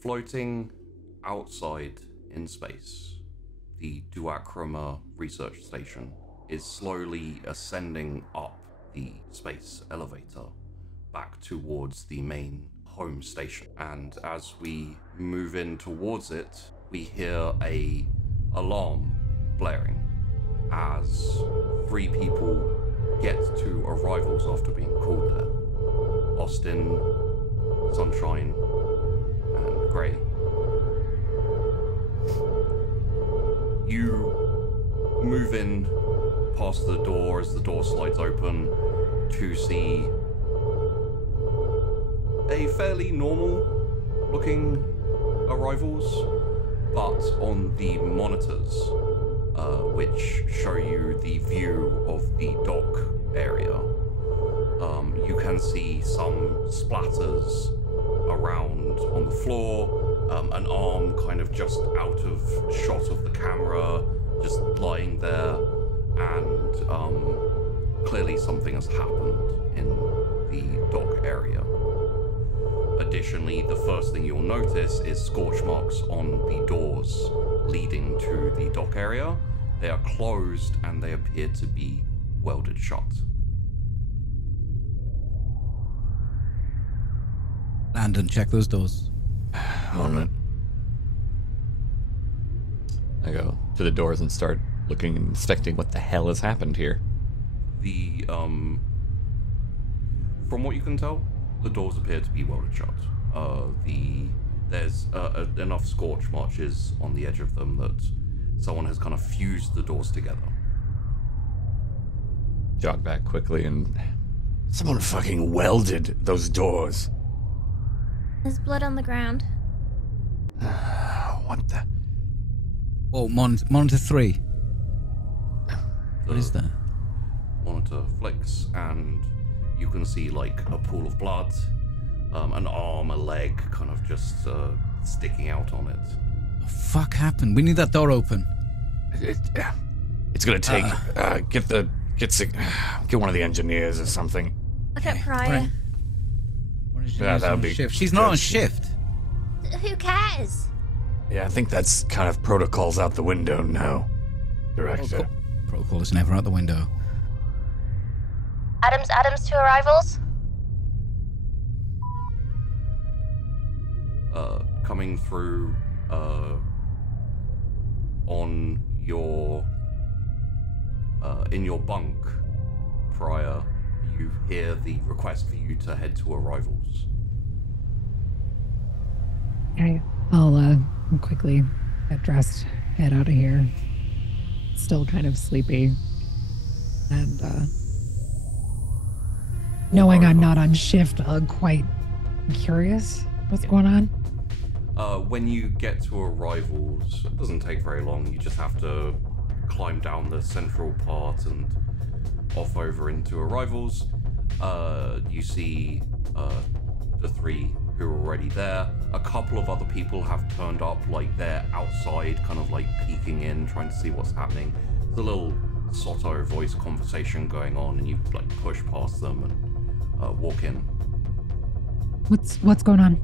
Floating outside in space, the Duacrima research station is slowly ascending up the space elevator back towards the main home station. And as we move in towards it, we hear a alarm blaring as 3 people get to arrivals after being called there. Austin, Sunshine, and Gray. You move in past the door as the door slides open to see a fairly normal looking arrivals, but on the monitors, which show you the view of the dock area, you can see some splatters around on the floor, an arm kind of just out of shot of the camera, just lying there, and clearly something has happened in the dock area. Additionally, the first thing you'll notice is scorch marks on the doors leading to the dock area. They are closed and they appear to be welded shut. Landon, check those doors. On it. I go to the doors and start looking and inspecting what the hell has happened here. The, from what you can tell, the doors appear to be welded shut. There's enough scorch marks on the edge of them that someone has kind of fused the doors together. Jog back quickly and... Someone fucking welded those doors. There's blood on the ground. What the... Oh, monitor 3. What is that? Monitor flicks and you can see like a pool of blood, an arm, a leg kind of just sticking out on it. What the fuck happened? We need that door open. It's gonna take... get one of the engineers or something. Look at Pryor. Yeah, that would be shift. She's not on shift. Who cares? Yeah, I think that's kind of protocols out the window now, Director. Protocol is never out the window. Adams to arrivals. Coming through on your in your bunk, Pryor, you hear the request for you to head to arrivals. Okay, I'll quickly get dressed, head out of here. Still kind of sleepy. And knowing I'm not on shift, quite curious what's going on. When you get to arrivals, it doesn't take very long. You just have to climb down the central part and off over into arrivals. You see the 3 who are already there. A couple of other people have turned up, like they're outside, kind of like peeking in, trying to see what's happening. There's a little Soto voice conversation going on, and you like push past them and walk in. What's going on?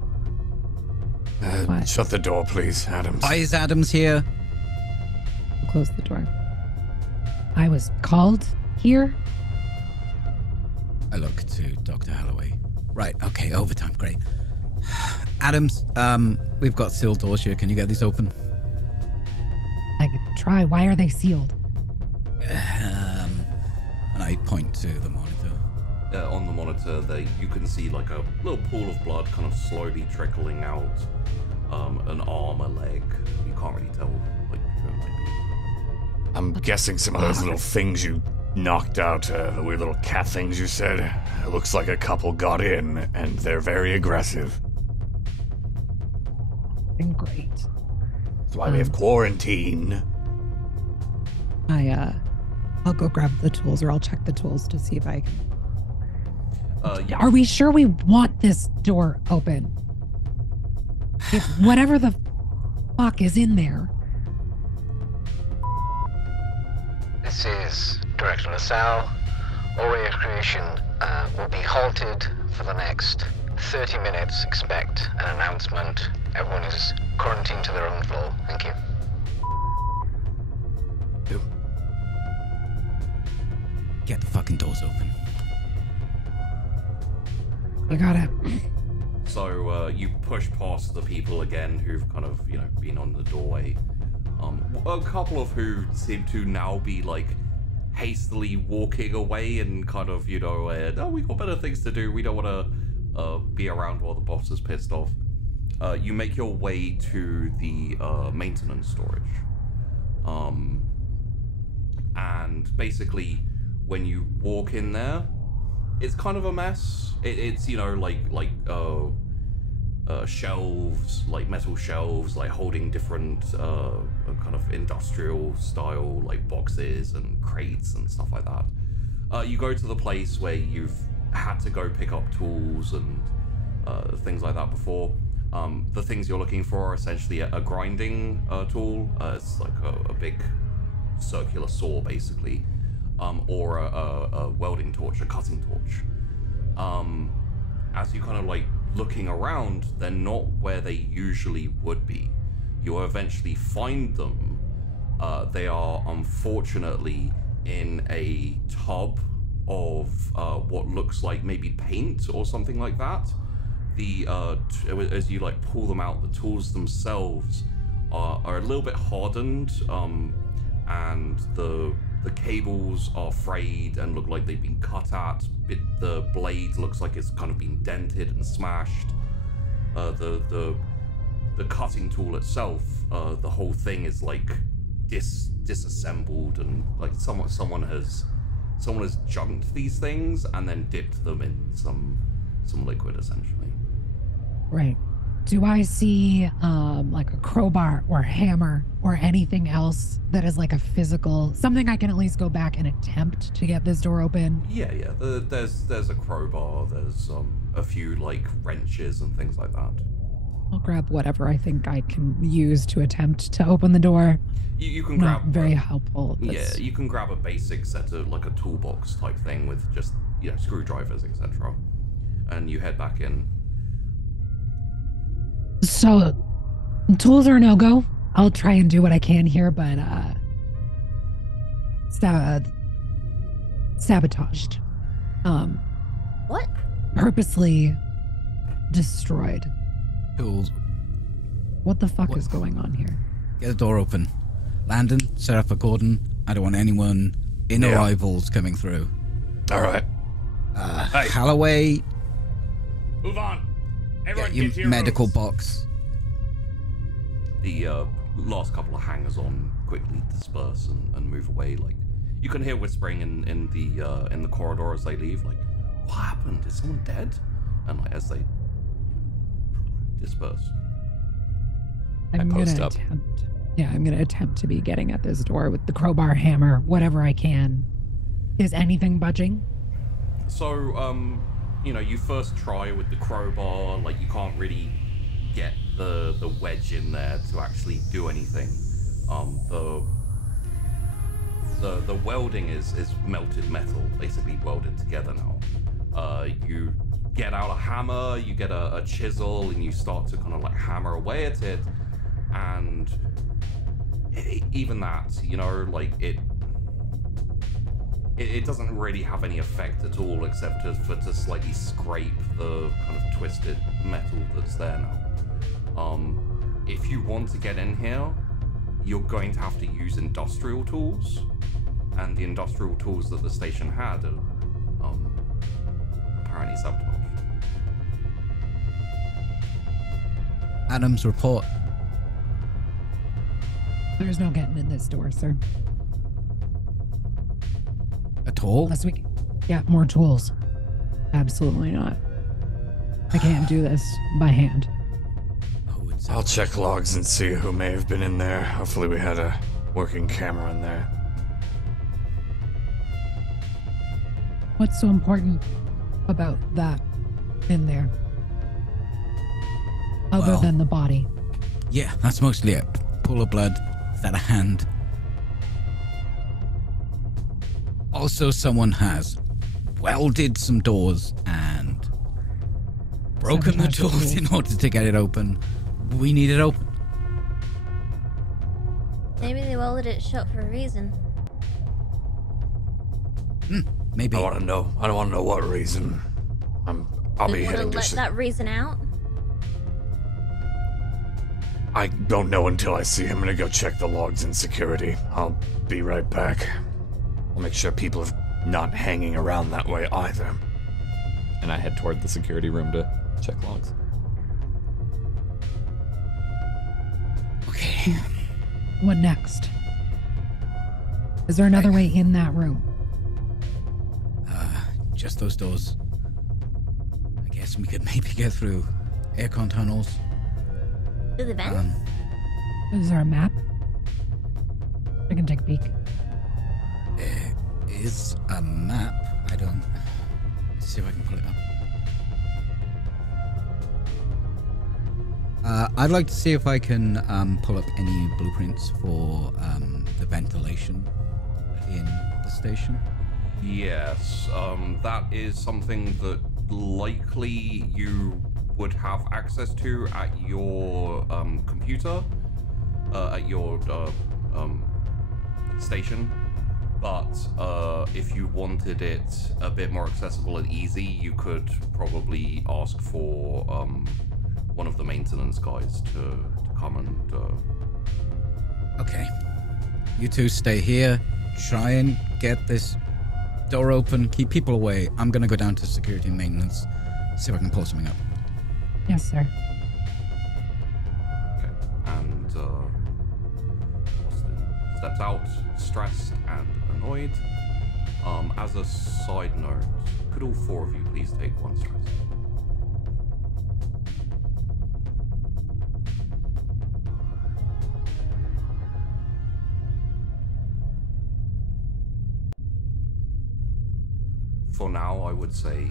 Shut the door, please, Adams. Why is Adams here? Close the door. I was called here? I look to Dr. Holloway. Right, okay, overtime, great. Adams, we've got sealed doors here. Can you get these open? I could try. Why are they sealed? And I point to the monitor. On the monitor, you can see like a little pool of blood kind of slowly trickling out. An arm, a leg. You can't really tell like who it might be. I'm guessing some of those little things you knocked out, the weird little cat things you said. It looks like a couple got in, and they're very aggressive. Great. That's why we have quarantine. I'll go grab the tools, or I'll check the tools to see if I can. Are we sure we want this door open? If whatever the fuck is in there. This is Director LaSalle. All recreation will be halted for the next 30 minutes, expect an announcement. Everyone is quarantined to their own floor. Thank you. Get the fucking doors open. You got it. So you push past the people again who've kind of, been on the doorway. A couple of who seem to now be like hastily walking away and kind of, oh, we got better things to do. We don't want to be around while the boss is pissed off. You make your way to the maintenance storage. And basically, when you walk in there, it's kind of a mess. It's shelves, like metal shelves, like holding different kind of industrial style like boxes and crates and stuff like that. You go to the place where you've had to go pick up tools and things like that before. The things you're looking for are essentially a grinding tool. It's like a big circular saw basically, or a welding torch, a cutting torch. As you kind of like looking around, they're not where they usually would be. You eventually find them. They are unfortunately in a tub of what looks like maybe paint or something like that. As you like pull them out, the tools themselves are a little bit hardened, and the cables are frayed and look like they've been cut at. The blade looks like it's kind of been dented and smashed. The cutting tool itself, the whole thing is like disassembled, and like someone has junked these things and then dipped them in some liquid essentially. Right. Do I see like a crowbar or hammer or anything else that is like a physical, something I can at least go back and attempt to get this door open? Yeah. There's a crowbar. There's a few like wrenches and things like that. I'll grab whatever I think I can use to attempt to open the door. You can Not grab very helpful. Yeah, you can grab a basic set of like a toolbox type thing with just screwdrivers, etc. And you head back in. So, tools are no-go. I'll try and do what I can here, but sabotaged. What? Purposely destroyed. Tools. What the fuck is going on here? Get the door open. Landon, set up a cordon. I don't want anyone in arrivals coming through. All right. Hey. Callaway. Move on. Everyone Get your medical box. The last couple of hangers-on quickly disperse and move away. Like you can hear whispering in the corridor as they leave. Like, what happened? Is someone dead? And like as they disperse. I'm gonna attempt to be getting at this door with the crowbar, hammer, whatever I can. Is anything budging? So, you first try with the crowbar, like you can't really get the wedge in there to actually do anything. The welding is melted metal, basically welded together now. You get out a hammer, you get a chisel, and you start to kind of like hammer away at it, and even that, like it doesn't really have any effect at all, except to slightly scrape the kind of twisted metal that's there now. If you want to get in here, you're going to have to use industrial tools, and the industrial tools that the station had are apparently sabotaged. Adams, report. There's no getting in this door, sir. At all? Unless we get more tools. Absolutely not. I can't do this by hand. I'll check logs and see who may have been in there. Hopefully we had a working camera in there. What's so important about that in there? Other than the body. Yeah, that's mostly it. Pool of blood. Is that a hand? Also, someone has welded some doors and broken the sabotage the tools in order to get it open. We need it open. Maybe they welded it shut for a reason. Maybe. I want to know. I don't want to know what reason. I'll be heading to. Let that reason out. I don't know until I see him. I'm gonna go check the logs in security. I'll be right back. I'll make sure people are not hanging around that way either. And I head toward the security room to check logs. Okay. What next? Is there another way in that room? Just those doors. I guess we could maybe get through aircon tunnels. Through the vent? Is there a map? I can take a peek. There is a map. Let's see if I can pull it up. I'd like to see if I can pull up any blueprints for the ventilation in the station. Yes, that is something that likely you would have access to at your computer, at your station. But if you wanted it a bit more accessible and easy, you could probably ask for one of the maintenance guys to come and... Okay. You two stay here. Try and get this door open. Keep people away. I'm going to go down to security and maintenance. See if I can pull something up. Yes, sir. Okay. And Austin steps out, stressed and annoyed. As a side note, could all four of you please take one stress? For now, I would say,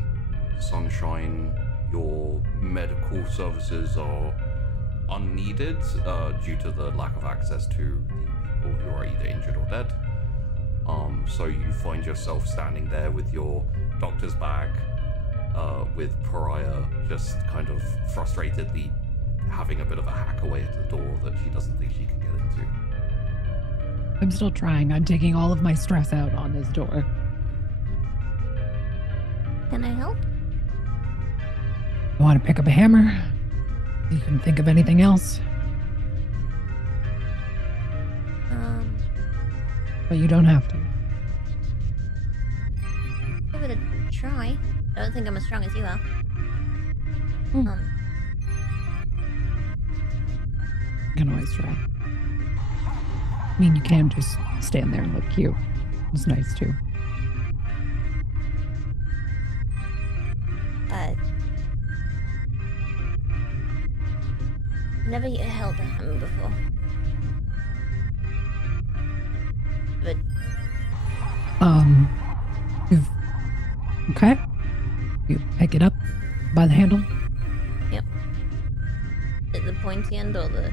Sunshine, your medical services are unneeded due to the lack of access to the people who are either injured or dead. So you find yourself standing there with your doctor's bag, with Pariah just kind of frustratedly having a bit of a hack away at the door that she doesn't think she can get into. I'm still trying. I'm taking all of my stress out on this door. Can I help? You want to pick up a hammer? You can think of anything else, but you don't have to. Give it a try. I don't think I'm as strong as you are. You can always try. I mean, you can just stand there and look cute. It's nice too. Never held a hammer before. But Okay. You pick it up by the handle. yep. At the pointy end or the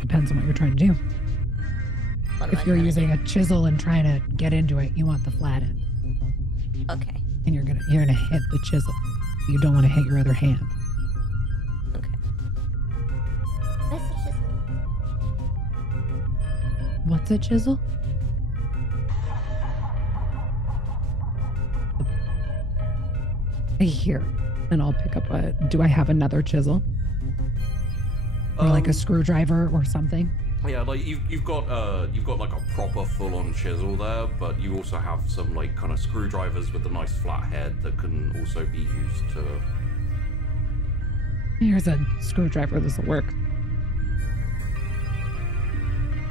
Depends on what you're trying to do. what am I If you're trying to using a chisel and trying to get into it, you want the flat end, do? Okay. and you're gonna hit the chisel. You don't want to hit your other hand. Okay. Where's the chisel? What's a chisel? Here, and I'll pick up a. Do I have another chisel? Or like a screwdriver or something? Yeah, like you've got like a proper full-on chisel there, but you also have some like kind of screwdrivers with a nice flat head that can also be used to. Here's a screwdriver. This will work.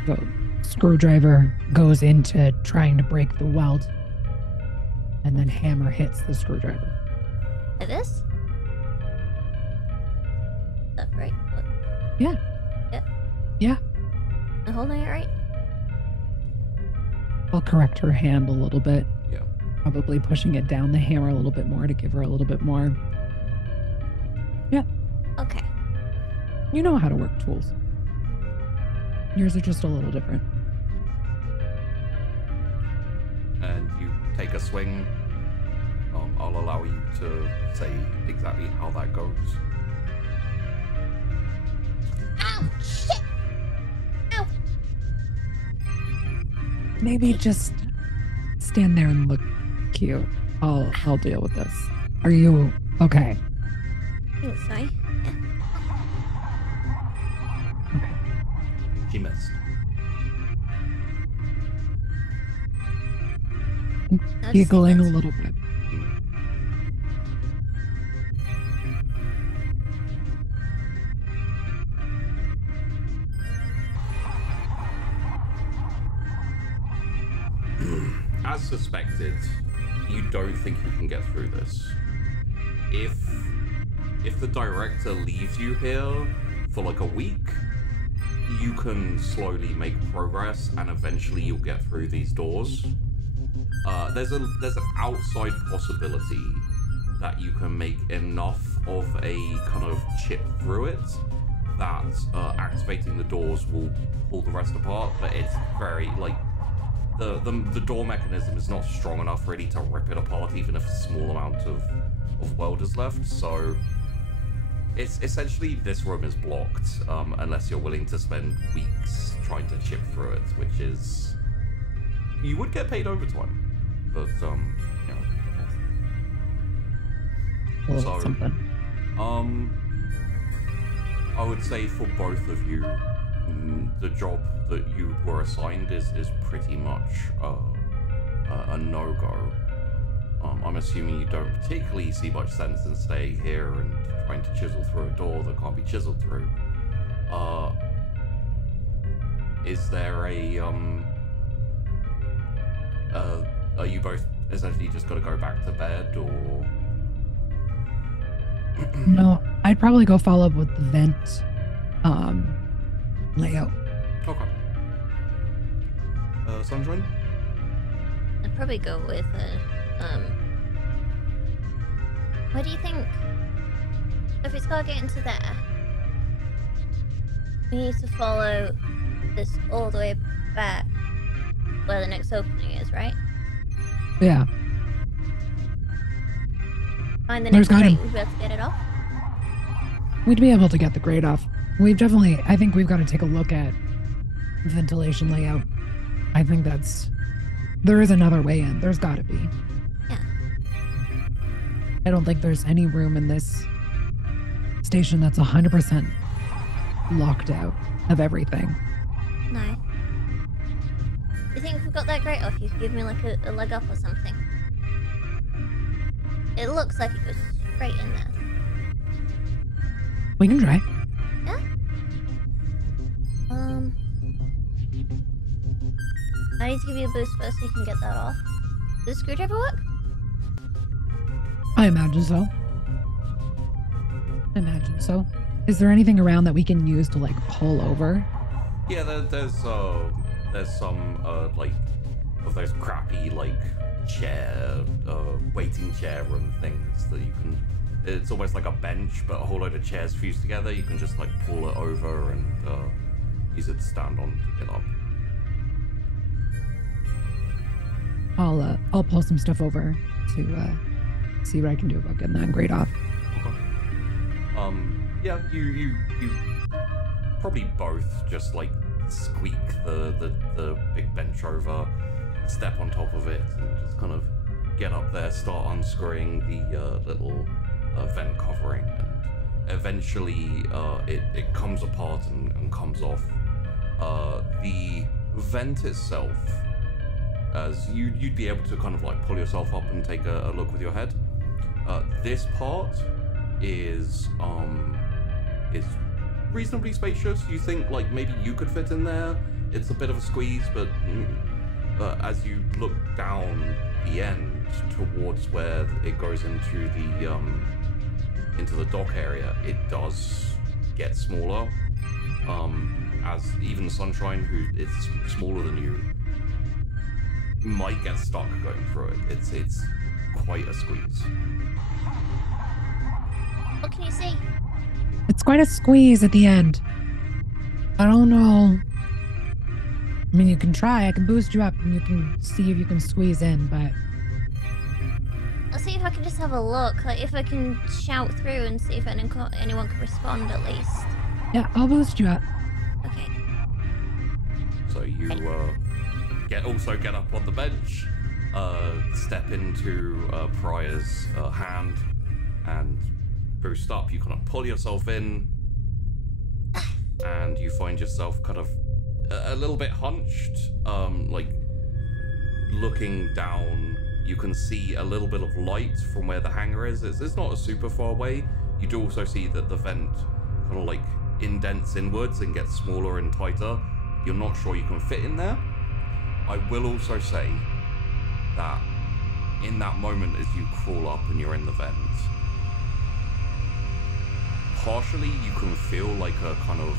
The screwdriver goes into trying to break the weld, and then hammer hits the screwdriver. Like this? Is that right? What? Yeah. Yeah. Yeah. I'm holding it right? I'll correct her hand a little bit. Yeah. Probably pushing it down the hammer a little bit more to give her a little bit more. Yeah. Okay. You know how to work tools. Yours are just a little different. And you take a swing I'll allow you to say exactly how that goes. Ow! Shit! Ow! Maybe just stand there and look cute. I'll deal with this. Are you okay? I think so. Yeah. Okay. She missed. Giggling a little bit. As suspected, you don't think you can get through this. If the director leaves you here for like a week, you can slowly make progress and eventually you'll get through these doors. There's an outside possibility that you can make enough of a kind of chip through it that activating the doors will pull the rest apart, but it's very like the door mechanism is not strong enough really to rip it apart, even if a small amount of weld is left. So it's essentially this room is blocked unless you're willing to spend weeks trying to chip through it, which is you would get paid overtime, but Well, so something. I would say for both of you, the job that you were assigned is pretty much a no-go. I'm assuming you don't particularly see much sense in staying here and trying to chisel through a door that can't be chiseled through. Is there a are you both essentially just got to go back to bed, or? No, I'd probably go follow up with the vent layout. Okay. Sunshine? I'd probably go with what do you think? If it's gotta get into there, we need to follow this all the way back where the next opening is, right? Yeah. Find the There's next gotta- grate, we'll be able to get it off. We'd be able to get the grate off. I think we've got to take a look at ventilation layout. I think there is another way in. There's got to be. Yeah. I don't think there's any room in this station that's 100% locked out of everything. No. Do you think if we got that grate off, you could give me like a leg up or something? It looks like it goes straight in there. We can try. Yeah? I need to give you a boost first so you can get that off. Does the screwdriver work? I imagine so. Is there anything around that we can use to like pull over? Yeah, there's some like of those crappy like chair waiting chair room things that you can. It's almost like a bench, but a whole load of chairs fused together. You can just like pull it over and use it to stand on to get up. I'll pull some stuff over to see what I can do about getting that grate off. Okay. Yeah, you probably both just like squeak the big bench over, step on top of it, and just kind of get up there, start unscrewing the little vent covering, and eventually it comes apart and comes off. The vent itself, as you'd be able to kind of like pull yourself up and take a look with your head. This part is reasonably spacious. You think like maybe you could fit in there. It's a bit of a squeeze, but as you look down the end towards where it goes into the dock area, it does get smaller. As even Sunshine, who is smaller than you, might get stuck going through it. It's quite a squeeze. What can you see? It's quite a squeeze at the end. I don't know. I mean, you can try. I can boost you up and you can see if you can squeeze in, but I'll see if I can just have a look. Like, if I can shout through and see if anyone can respond at least. Yeah, I'll boost you up. Okay. So you get up on the bench, step into Prior's hand, and boost up. You kind of pull yourself in, and you find yourself kind of a little bit hunched, like looking down. You can see a little bit of light from where the hangar is. It's not a super far away. You do also see that the vent kind of like indents inwards and gets smaller and tighter. You're not sure you can fit in there. I will also say that in that moment as you crawl up and you're in the vent, partially you can feel like a kind of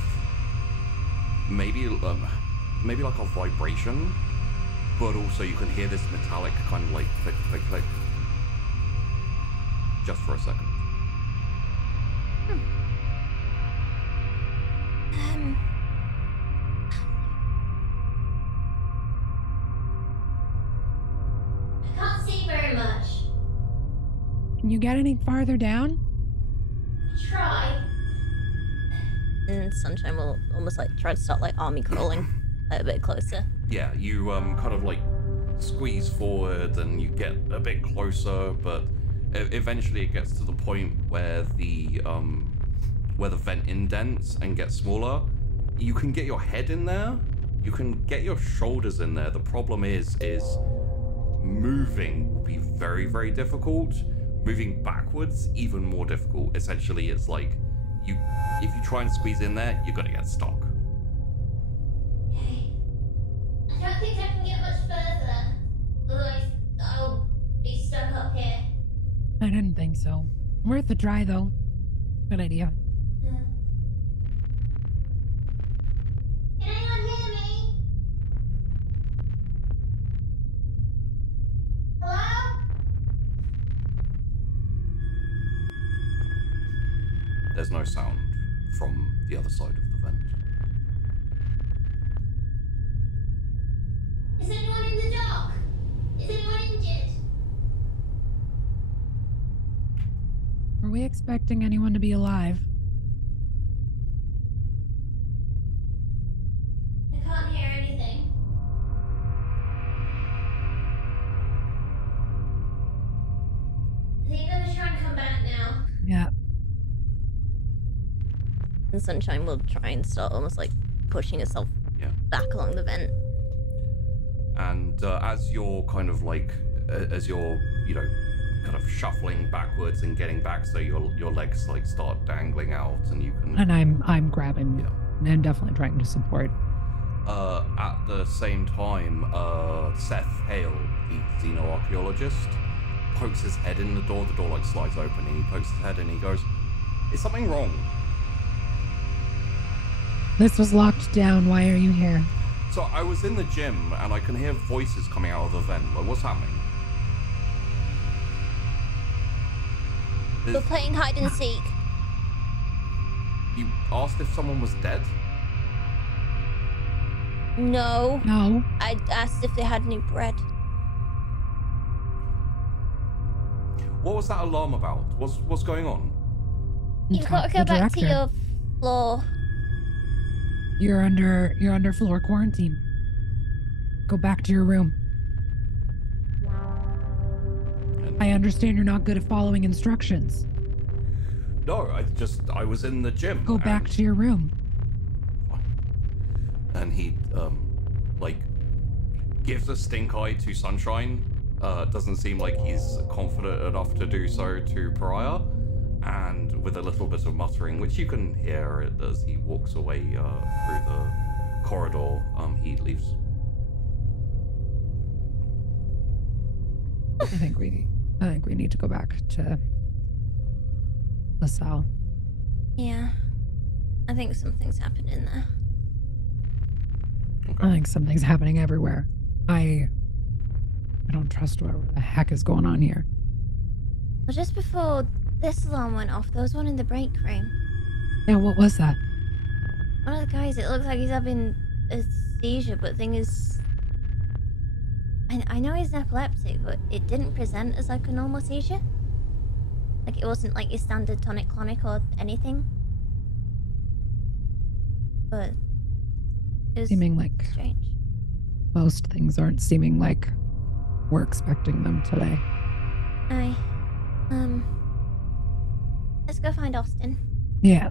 maybe like a vibration, but also you can hear this metallic kind of like click, click, click, just for a second. I can't see very much. Can you get any farther down? Try. And Sunshine will almost like try to start like army crawling a bit closer. Yeah, you kind of like squeeze forward and you get a bit closer, but eventually it gets to the point where the vent indents and gets smaller. You can get your head in there, you can get your shoulders in there. The problem is moving will be very, very difficult. Moving backwards, even more difficult. Essentially, it's like if you try and squeeze in there, you're gonna get stuck. Okay. I don't think I can get much further. Otherwise, I'll be stuck up here. I didn't think so. Worth a try, though. Good idea. Can anyone hear me? Hello? There's no sound from the other side of the vent. Is anyone in the dock? Is anyone injured? Are we expecting anyone to be alive? I can't hear anything. I think I'm gonna try and come back now. Yeah. And Sunshine will try and start almost like pushing herself back along the vent. And as you're kind of like, as you're, kind of shuffling backwards and getting back, so your legs like start dangling out, and you can. And I'm grabbing and definitely trying to support. At the same time, Seth Hale, the xenoarchaeologist, pokes his head in the door. The door like slides open, and he pokes his head in. And he goes, "Is something wrong?" This was locked down. Why are you here? So I was in the gym and I can hear voices coming out of the vent. Like, what's happening? We're playing hide and seek. You asked if someone was dead? No. No. I asked if they had any bread. What was that alarm about? What's going on? You've got to go back to your floor. You're under floor quarantine. Go back to your room. I understand you're not good at following instructions. No, I was in the gym. Go back to your room. And he, gives a stink eye to Sunshine. Doesn't seem like he's confident enough to do so to Pariah. And with a little bit of muttering, which you can hear as he walks away through the corridor, he leaves. I think we need to go back to LaSalle. Yeah. I think something's happened in there. Okay. I think something's happening everywhere. I don't trust whatever the heck is going on here. Well, just before this alarm went off, there was one in the break room. Yeah, what was that? One of the guys, it looks like he's having a seizure, but thing is, I I know he's epileptic, but it didn't present as like a normal seizure. Like, it wasn't like your standard tonic-clonic or anything. But it was seeming like strange. Most things aren't seeming like we're expecting them today. Let's go find Austin. Yeah.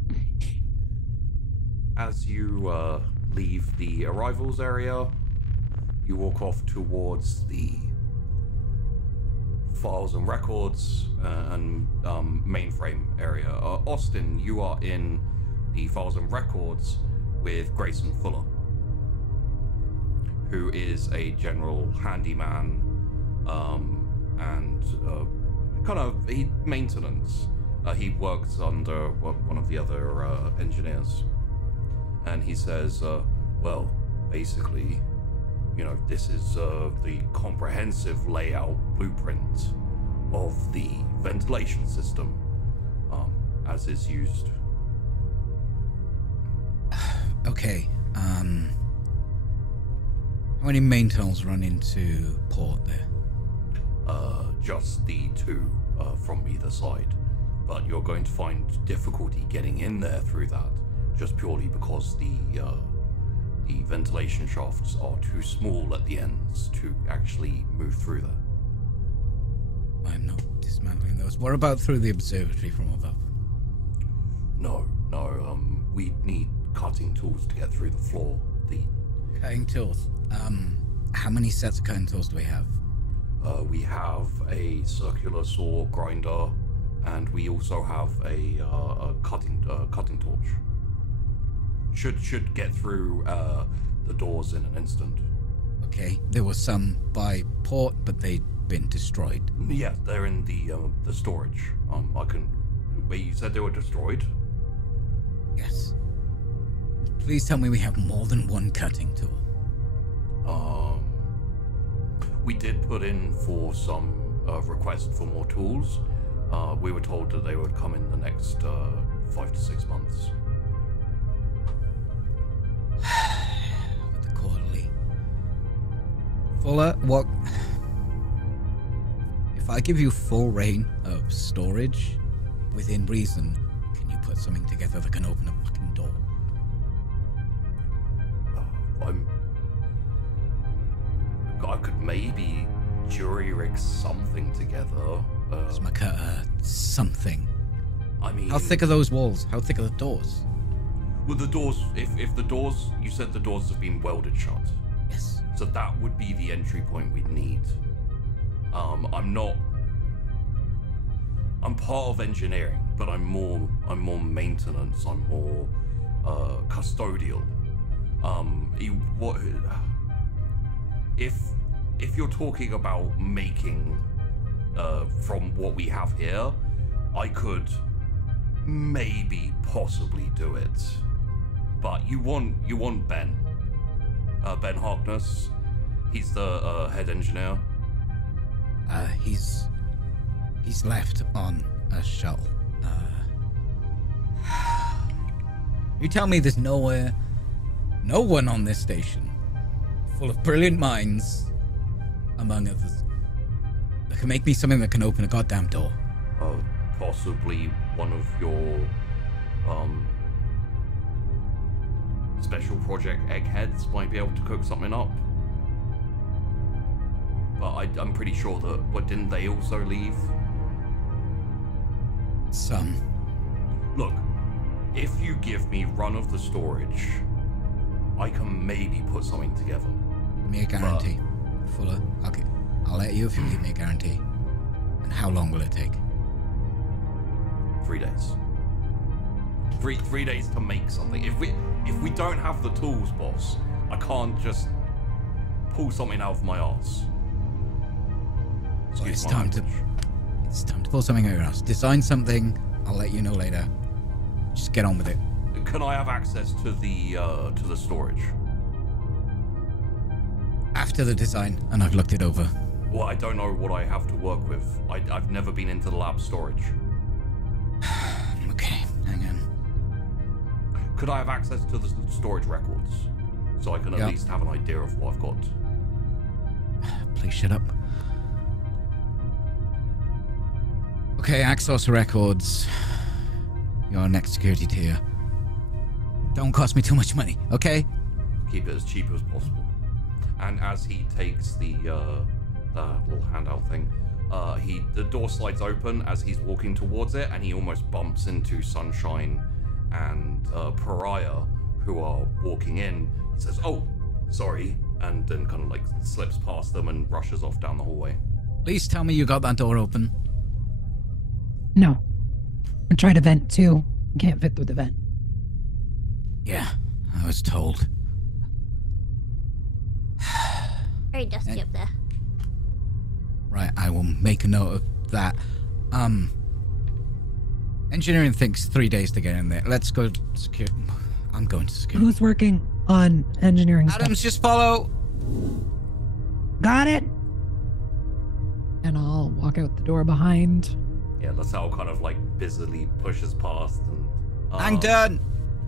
As you leave the arrivals area, you walk off towards the files and records and mainframe area. Austin, you are in the files and records with Grayson Fuller, who is a general handyman and kind of maintenance. He works under one of the other engineers, and he says, well, basically, you know, this is the comprehensive layout blueprint of the ventilation system as is used. Okay, how many main tunnels run into port there? Just the two from either side. But you're going to find difficulty getting in there through that, just purely because the ventilation shafts are too small at the ends to actually move through there. I'm not dismantling those. What about through the observatory from above? No, we need cutting tools to get through the floor. Cutting tools? How many sets of cutting tools do we have? We have a circular saw grinder, and we also have a cutting torch. Should get through the doors in an instant. Okay, there were some by port, but they'd been destroyed. Yeah, they're in the storage. Wait, you said they were destroyed? Yes. Please tell me we have more than one cutting tool. We did put in for some requests for more tools. We were told that they would come in the next 5 to 6 months. With the quarterly. Fuller, what? If I give you full reign of storage, within reason, can you put something together that can open a fucking door? I could maybe jury rig something together. Something. I mean, how thick are those walls? How thick are the doors? Well, the doors, if the doors, you said the doors have been welded shut. Yes. So that would be the entry point we'd need. I'm part of engineering, but I'm more maintenance. I'm more custodial. If you're talking about making from what we have here, I could maybe possibly do it. But you want Ben. Ben Harkness. He's the head engineer. He's left on a shuttle. You tell me there's no one on this station full of brilliant minds, among others, that can make me something that can open a goddamn door. Possibly one of your special project eggheads might be able to cook something up. But I'm pretty sure that, didn't they also leave? Some. Look, if you give me run of the storage, I can maybe put something together. Give me a guarantee. Fuller, I'll let you if you give me a guarantee. And how long will it take? 3 days. Three days to make something. If we don't have the tools, boss, I can't just pull something out of my arse. Well, it's time to pull something out of your ass. Design something. I'll let you know later. Just get on with it. Can I have access to the storage? After the design, and I've looked it over. Well, I don't know what I have to work with. I've never been into the lab storage. Okay, hang on. Could I have access to the storage records? So I can at least have an idea of what I've got. Please shut up. Okay, Axos Records. Your next security tier. Don't cost me too much money, okay? Keep it as cheap as possible. And as he takes the little handout thing, the door slides open as he's walking towards it, and he almost bumps into Sunshine and Pariah, who are walking in. He says, "Oh, sorry," and then kind of like slips past them and rushes off down the hallway. Please tell me you got that door open. No. I tried to vent too. Can't fit through the vent. Yeah, I was told. Very dusty up there. Right, I will make a note of that. Engineering thinks 3 days to get in there. Let's go secure. I'm going to secure. Who's working on engineering Adams, stuff? just follow. Got it. And I'll walk out the door behind. Yeah, LaSalle kind of like busily pushes past, and I'm done.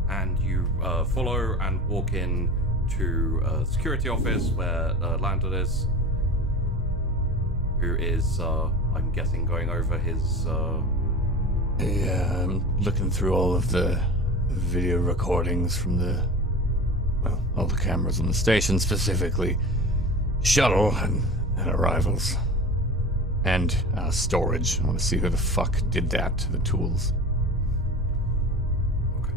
And you follow and walk in to a security office where Landon is, who is, I'm guessing, going over his... Yeah, I'm looking through all of the video recordings from all the cameras on the station, specifically shuttle and arrivals. And storage. I want to see who the fuck did that to the tools. Okay.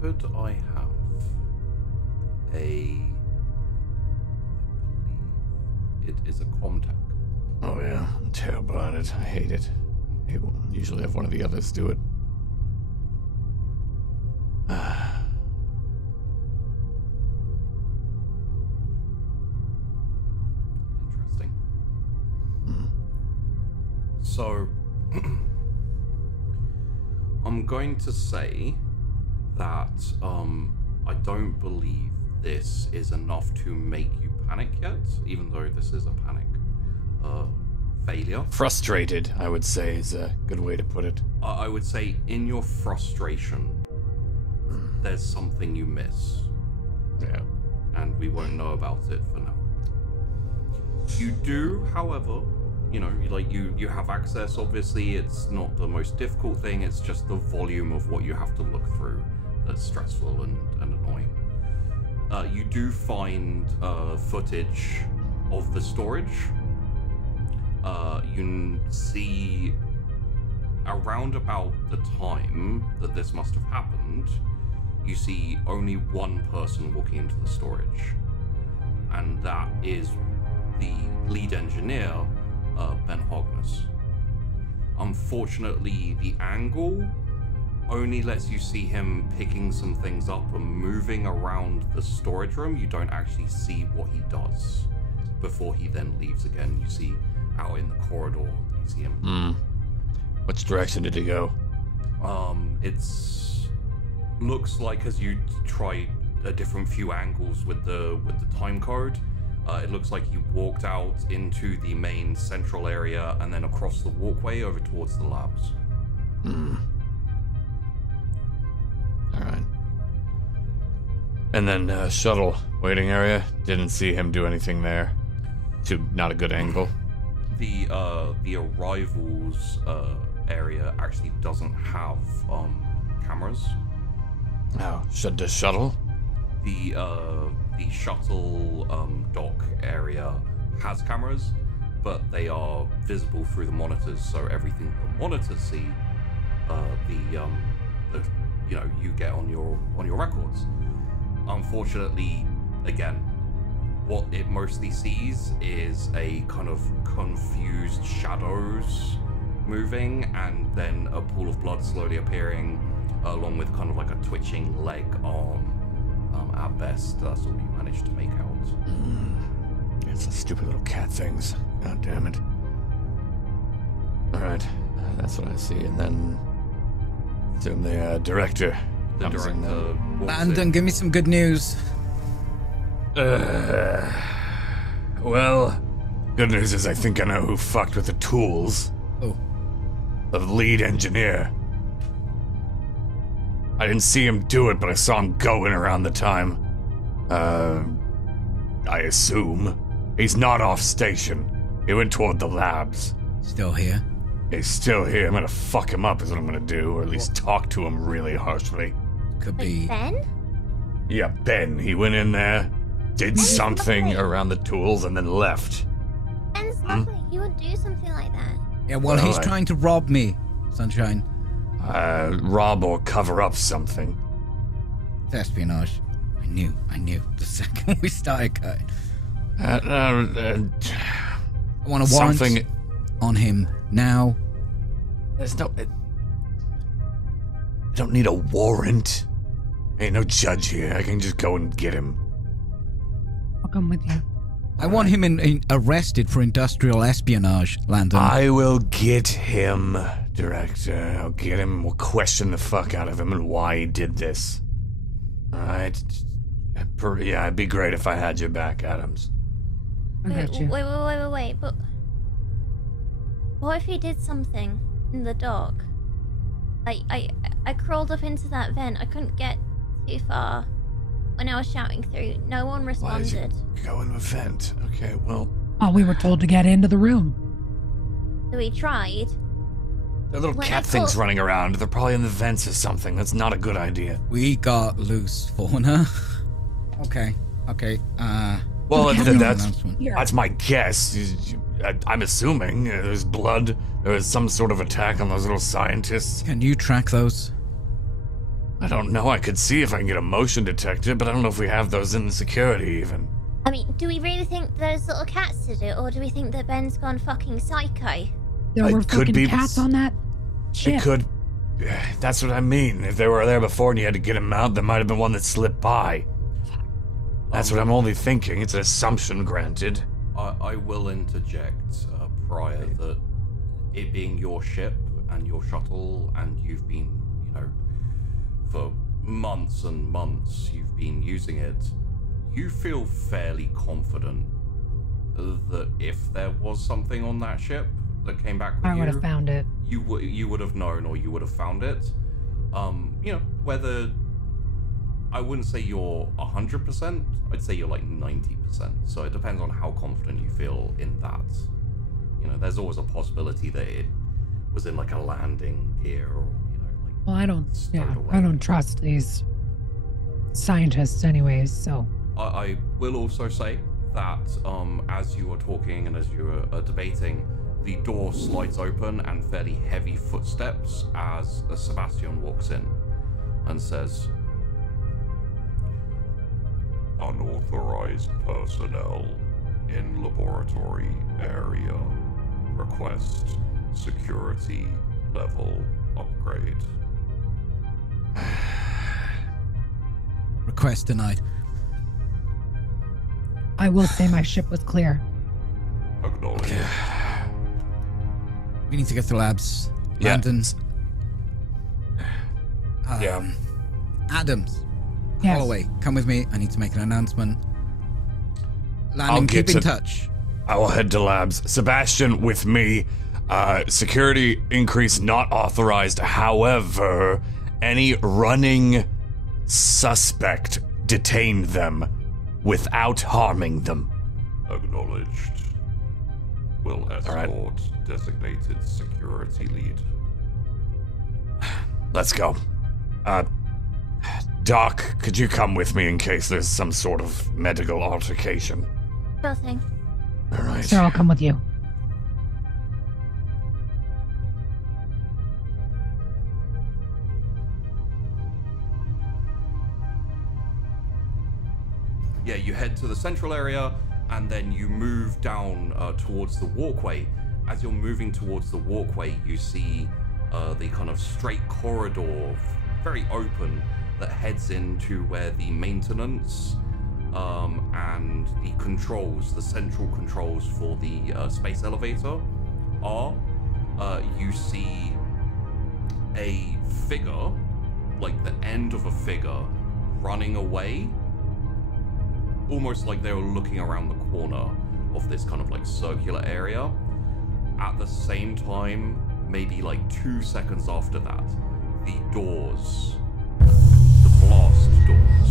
Could I have I believe it is a Comtech. Oh yeah, I'm terrible at it. I hate it. I will usually have one of the others do it. Interesting. So, I'm going to say that I don't believe this is enough to make you panic yet, even though this is a panic failure. Frustrated, I would say, is a good way to put it. I would say in your frustration, there's something you miss. Yeah. And we won't know about it for now. You do, however, you know, you have access. Obviously, it's not the most difficult thing. It's just the volume of what you have to look through that's stressful and annoying. You do find footage of the storage. You see around about the time that this must have happened, you see only one person walking into the storage, and that is the lead engineer, Ben Hogness. Unfortunately, the angle only lets you see him picking some things up and moving around the storage room. You don't actually see what he does before he then leaves again. You see out in the corridor, you see him. Which direction did he go? It's looks like as you try a different few angles with the time code, it looks like he walked out into the main central area and then across the walkway over towards the labs. Alright. And then shuttle waiting area, didn't see him do anything there. Not a good angle. The arrivals area actually doesn't have cameras. Oh, the shuttle? The shuttle dock area has cameras, but they are visible through the monitors. So everything the monitors see, you get on your records. Unfortunately, again, what it mostly sees is a kind of confused shadows moving, and then a pool of blood slowly appearing, along with kind of like a twitching leg arm. At best, that's all you manage to make out. It's the stupid little cat things. God damn it. Alright, that's what I see, and then assume the director. The director. Landon, give me some good news. Well, good news is I think I know who fucked with the tools. Oh. The lead engineer. I didn't see him do it, but I saw him going around the time. I assume. He's not off station. He went toward the labs. Still here? He's still here. I'm gonna fuck him up is what I'm gonna do, or at least talk to him really harshly. Could be. Ben? Yeah, Ben. He went in there, did something around the tools, and then left. Ben's lovely. He would do something like that. Yeah, well, he's trying to rob me, Sunshine. Rob or cover up something. It's espionage. I knew the second we started cutting. I want a warrant on him now. There's no... I don't need a warrant. Ain't no judge here. I can just go and get him. I'll come with you. I want him arrested for industrial espionage, Landon. I will get him, Director. I'll get him. We'll question the fuck out of him and why he did this. Alright? Yeah, it'd be great if I had your back, Adams. Wait, but... What if he did something in the dark? I crawled up into that vent. I couldn't get too far when I was shouting through. No one responded. Why did you go in the vent? Okay, well... Oh, we were told to get into the room. So we tried. There are little cat things running around. They're probably in the vents or something. That's not a good idea. We got loose fauna. Okay. Well, that's my guess. I'm assuming there's blood. There was some sort of attack on those little scientists. Can you track those? I don't know. I could see if I can get a motion detector, but I don't know if we have those in the security even. I mean, do we really think those little cats did it, or do we think that Ben's gone fucking psycho? There were fucking cats on that ship. It could. That's what I mean. If they were there before and you had to get them out, there might have been one that slipped by. That's what I'm only thinking. It's an assumption, granted. I will interject prior that it being your ship and your shuttle, and you've been, for months and months you've been using it, you feel fairly confident that if there was something on that ship that came back with I would have found it. You would have known, or you would have found it. Whether... I wouldn't say you're 100%, I'd say you're like 90%. So it depends on how confident you feel in that. There's always a possibility that it was in like a landing gear or, Well, I don't trust these scientists anyways, so. I will also say that as you are talking and as you are debating, the door slides open and fairly heavy footsteps as Sebastian walks in and says, "Unauthorized personnel in laboratory area. Request security level upgrade." Request denied. I will say my ship was clear. Acknowledge. We need to get to the labs. Yeah. Landon's. Adams. Yes. Holloway, come with me. I need to make an announcement. Landon, keep in touch. I will head to labs. Sebastian with me. Security increase not authorized. However, any running suspect, detain them without harming them. Acknowledged. Will escort designated security lead. Let's go. Doc, could you come with me in case there's some sort of medical altercation? Sure thing. All right. Sure, I'll come with you. Yeah, you head to the central area and then you move down towards the walkway. As you're moving towards the walkway, you see the kind of straight corridor, very open, that heads into where the maintenance and the controls, the central controls for the space elevator are. You see a figure, like the end of a figure, running away, almost like they were looking around the corner of this kind of like circular area. At the same time, maybe like 2 seconds after that, the doors, the blast doors,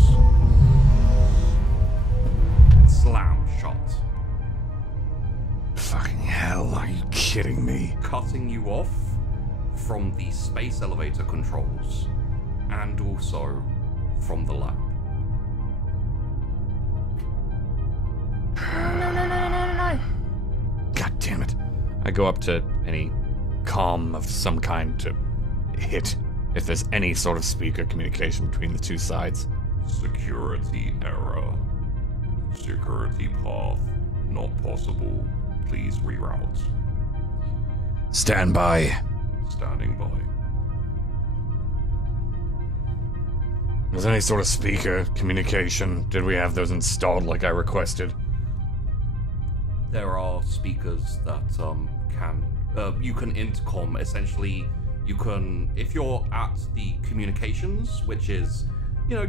slam shut. Fucking hell, are you kidding me? Cutting you off from the space elevator controls and also from the lab. No. God damn it. I go up to any comm of some kind to hit if there's any sort of speaker communication between the two sides. Security error. Security path not possible. Please reroute. Stand by. Standing by. Was any sort of speaker communication? Did we have those installed like I requested? There are speakers that you can intercom. Essentially, you can, if you're at the communications, which is,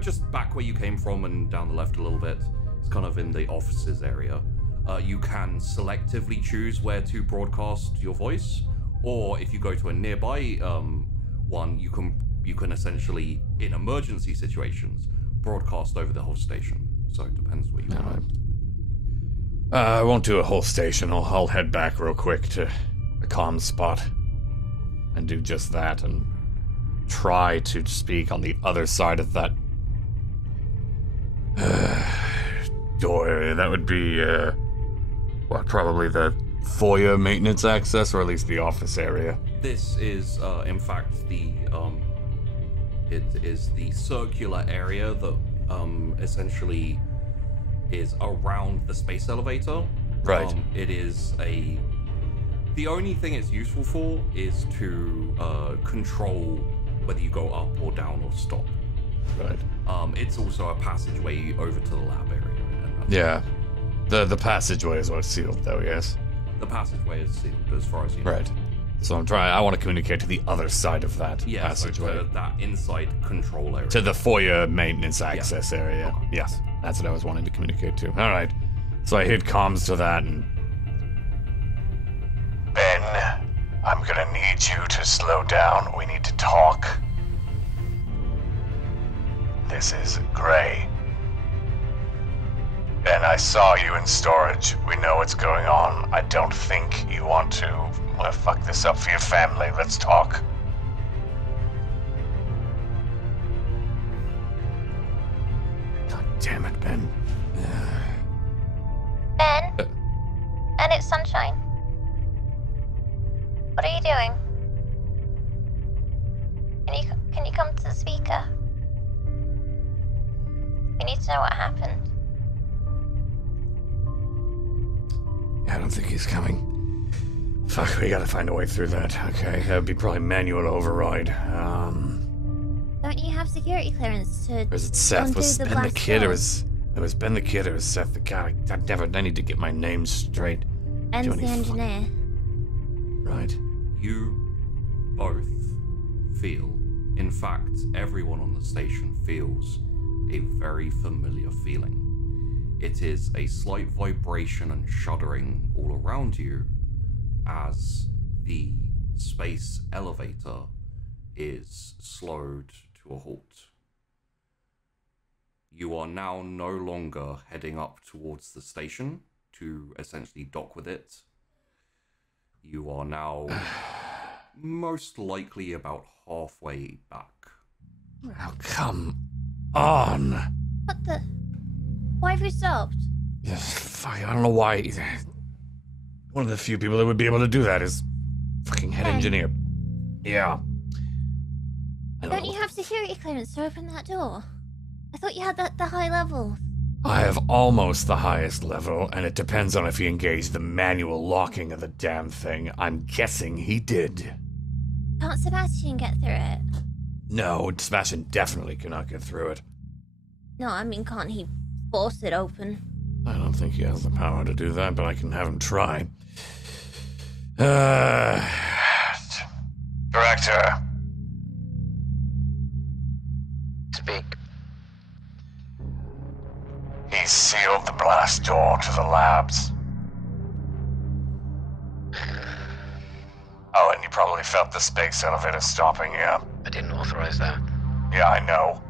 just back where you came from and down the left a little bit, it's kind of in the offices area. You can selectively choose where to broadcast your voice, or if you go to a nearby one, you can essentially, in emergency situations, broadcast over the whole station. So it depends where you want. I won't do a whole station. I'll head back real quick to a comm spot and do just that and try to speak on the other side of that door area. That would be, probably the foyer maintenance access, or at least the office area. This is, in fact, it is the circular area that, essentially is around the space elevator. Right. It is the only thing it's useful for is to control whether you go up or down or stop. Right. It's also a passageway over to the lab area. Yeah. The passageway is what's sealed, though, yes? The passageway is sealed, as far as you know. Right. So I want to communicate to the other side of that passageway. So that inside control area. To the foyer maintenance access area. Okay. Yes, that's what I was wanting to communicate to. All right. So I hit comms to that and... Ben, I'm gonna need you to slow down. We need to talk. This is Gray. Ben, I saw you in storage. We know what's going on. I don't think you want to fuck this up for your family. Let's talk. God damn it, Ben. Ben? And it's Sunshine. What are you doing? Can you come to the speaker? We need to know what happened. I don't think he's coming. Fuck, we gotta find a way through that. Okay, that would be probably manual override. Don't you have security clearance to... Or is it Seth? Was Ben the kid or was... It was Ben the kid or was Seth the guy? I need to get my names straight. Ben's the engineer. Right. You both feel, in fact, everyone on the station feels a very familiar feeling. It is a slight vibration and shuddering all around you as the space elevator is slowed to a halt. You are now no longer heading up towards the station to essentially dock with it. You are now most likely about halfway back. Oh, come on. What the... Why have you stopped? Fuck, I don't know why. One of the few people that would be able to do that is fucking head engineer. Yeah. Don't you have security clearance to open that door? I thought you had the high level. I have almost the highest level, and it depends on if he engaged the manual locking of the damn thing. I'm guessing he did. Can't Sebastian get through it? No, Sebastian definitely cannot get through it. No, I mean, can't he force it open? I don't think he has the power to do that, but I can have him try. Director. Speak. He sealed the blast door to the labs. Oh, and you probably felt the space elevator stopping, yeah? I didn't authorize that. Yeah, I know.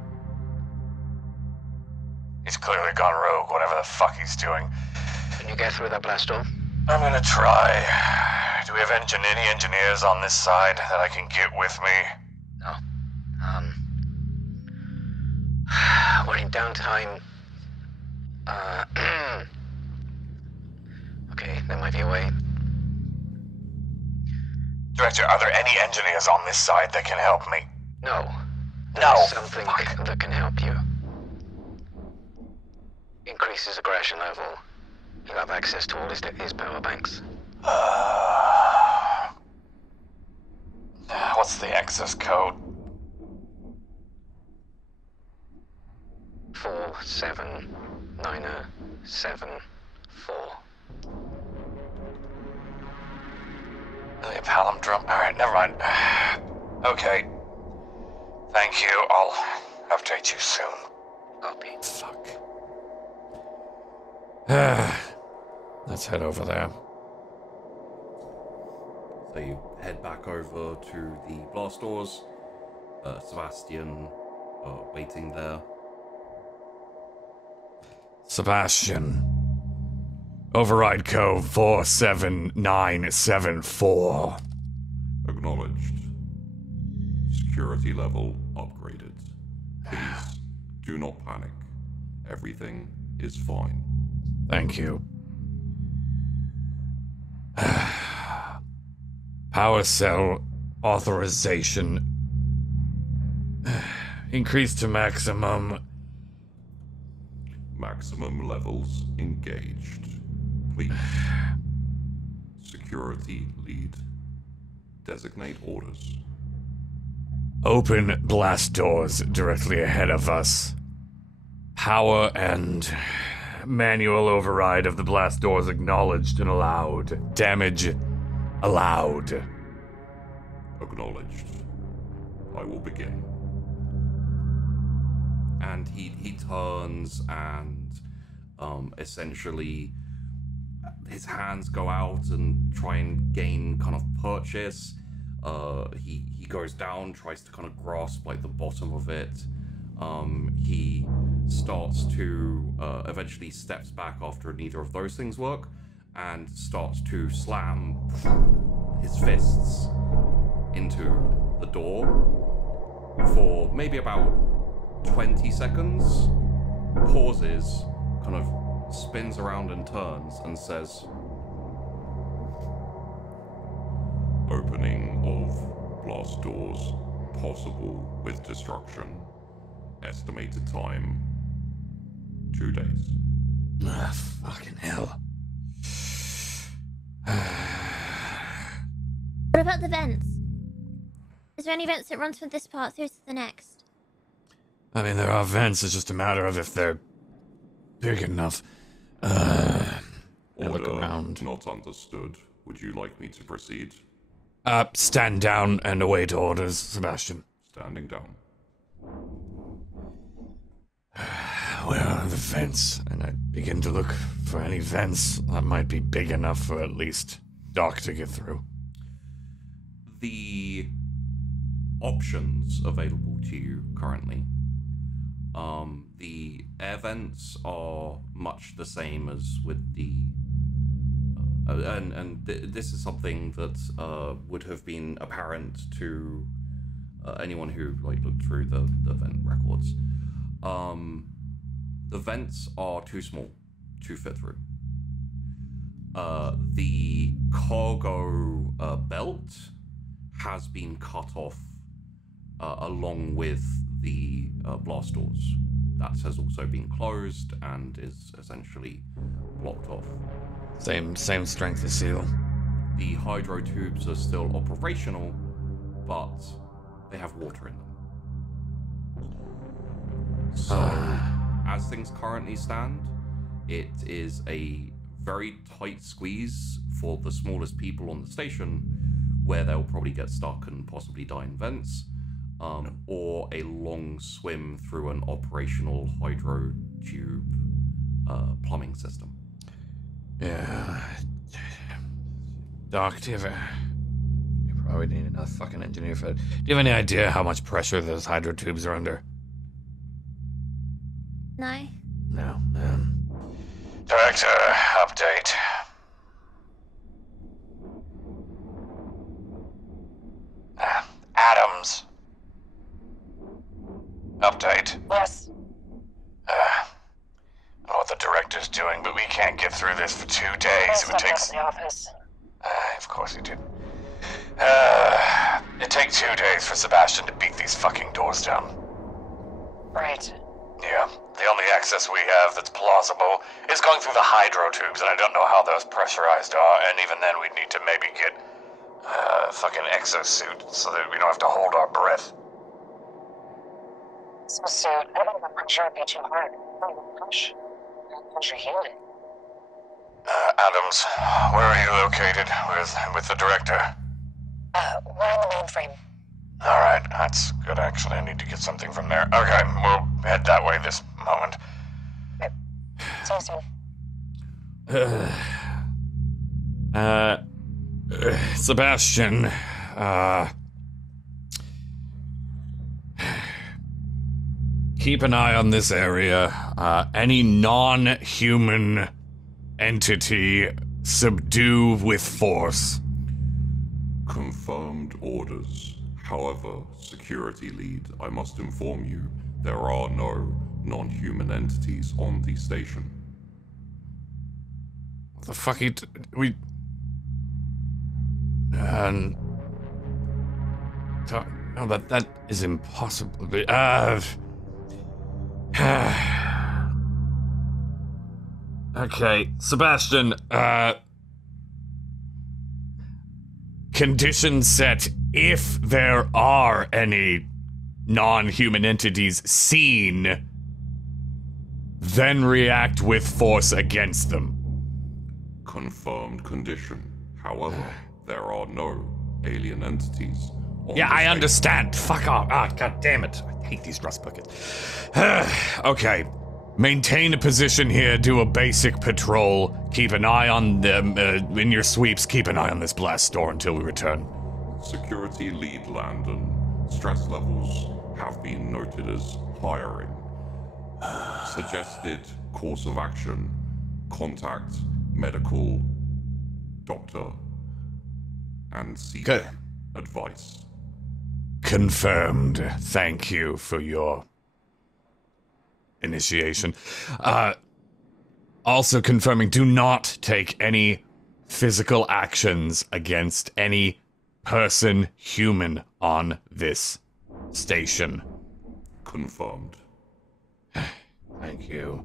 He's clearly gone rogue, whatever the fuck he's doing. Can you get through that blast door? I'm gonna try. Do we have any engineers on this side that I can get with me? No. We're in downtime. Okay, there might be a way. Director, are there any engineers on this side that can help me? No. No, There's something fuck. that can help you. Increases aggression level. You have access to all his power banks. What's the access code? 47974. Really a palindrome? Alright, never mind. Okay. Thank you. I'll update you soon. Copy. Fuck. Let's head over there. So you head back over to the blast doors. Sebastian waiting there. Sebastian. Override code 47974. Acknowledged. Security level upgraded. Please do not panic. Everything is fine. Thank you. Power cell authorization increased to maximum. Maximum levels engaged. Please. Security lead. Designate orders. Open blast doors directly ahead of us. Power and manual override of the blast doors acknowledged and allowed. Damage allowed. Acknowledged. I will begin. And he turns and essentially his hands go out and try and gain kind of purchase. He goes down, tries to kind of grasp like the bottom of it. He starts to eventually steps back after neither of those things work and starts to slam his fists into the door for maybe about 20 seconds, pauses, kind of spins around and turns and says, "Opening of blast doors possible with destruction. Estimated time 2 days." Fucking hell. What about the vents? Is there any vents that runs from this part through to the next? I mean, there are vents, it's just a matter of if they're big enough. I look around. Not understood. Would you like me to proceed? Stand down and await orders, Sebastian. Standing down. Where are the vents? And I begin to look for any vents that might be big enough for at least Doc to get through. The options available to you currently. The air vents are much the same as with the this is something that would have been apparent to anyone who looked through the vent records. The vents are too small to fit through. The cargo belt has been cut off along with the blast doors. That has also been closed and is essentially blocked off. Same strength as seal. The hydro tubes are still operational, but they have water in them. So, as things currently stand, it is a very tight squeeze for the smallest people on the station, where they'll probably get stuck and possibly die in vents, or a long swim through an operational hydro tube plumbing system. Yeah. Doc, you probably need another fucking engineer for that. Do you have any idea how much pressure those hydro tubes are under? No. No. Director, update. Adams. Update. Yes. I don't know what the director's doing, but we can't get through this for 2 days. I It stepped takes. out of the office. Of course you did. It'd take 2 days for Sebastian to beat these fucking doors down. Right. Yeah, the only access we have that's plausible is going through the hydro tubes, and I don't know how those pressurized are, and even then we'd need to maybe get a fucking exosuit so that we don't have to hold our breath. So suit, I think the pressure would be too hard. Push your healing. Adams, where are you located with the director? We're in the mainframe. Alright, that's good actually. I need to get something from there. Okay, we'll head that way this moment. See you soon. Sebastian, keep an eye on this area. Any non-human entity, subdue with force. Confirmed orders. However, security lead, I must inform you, there are no non-human entities on the station. What the fuck we... No, that is impossible. Okay, Sebastian, condition set. If there are any non-human entities seen, then react with force against them. Confirmed condition. However, there are no alien entities on Yeah, the I station. understand. Fuck off. Ah, god damn it. I hate these rust buckets. Okay. Maintain a position here, do a basic patrol, keep an eye on them, in your sweeps, keep an eye on this blast door until we return. Security lead Landon. Stress levels have been noted as hiring. Suggested course of action. Contact medical doctor and seek Good. advice. Confirmed. Thank you for your initiation. Also confirming, do not take any physical actions against any person, human, on this station. Confirmed. Thank you.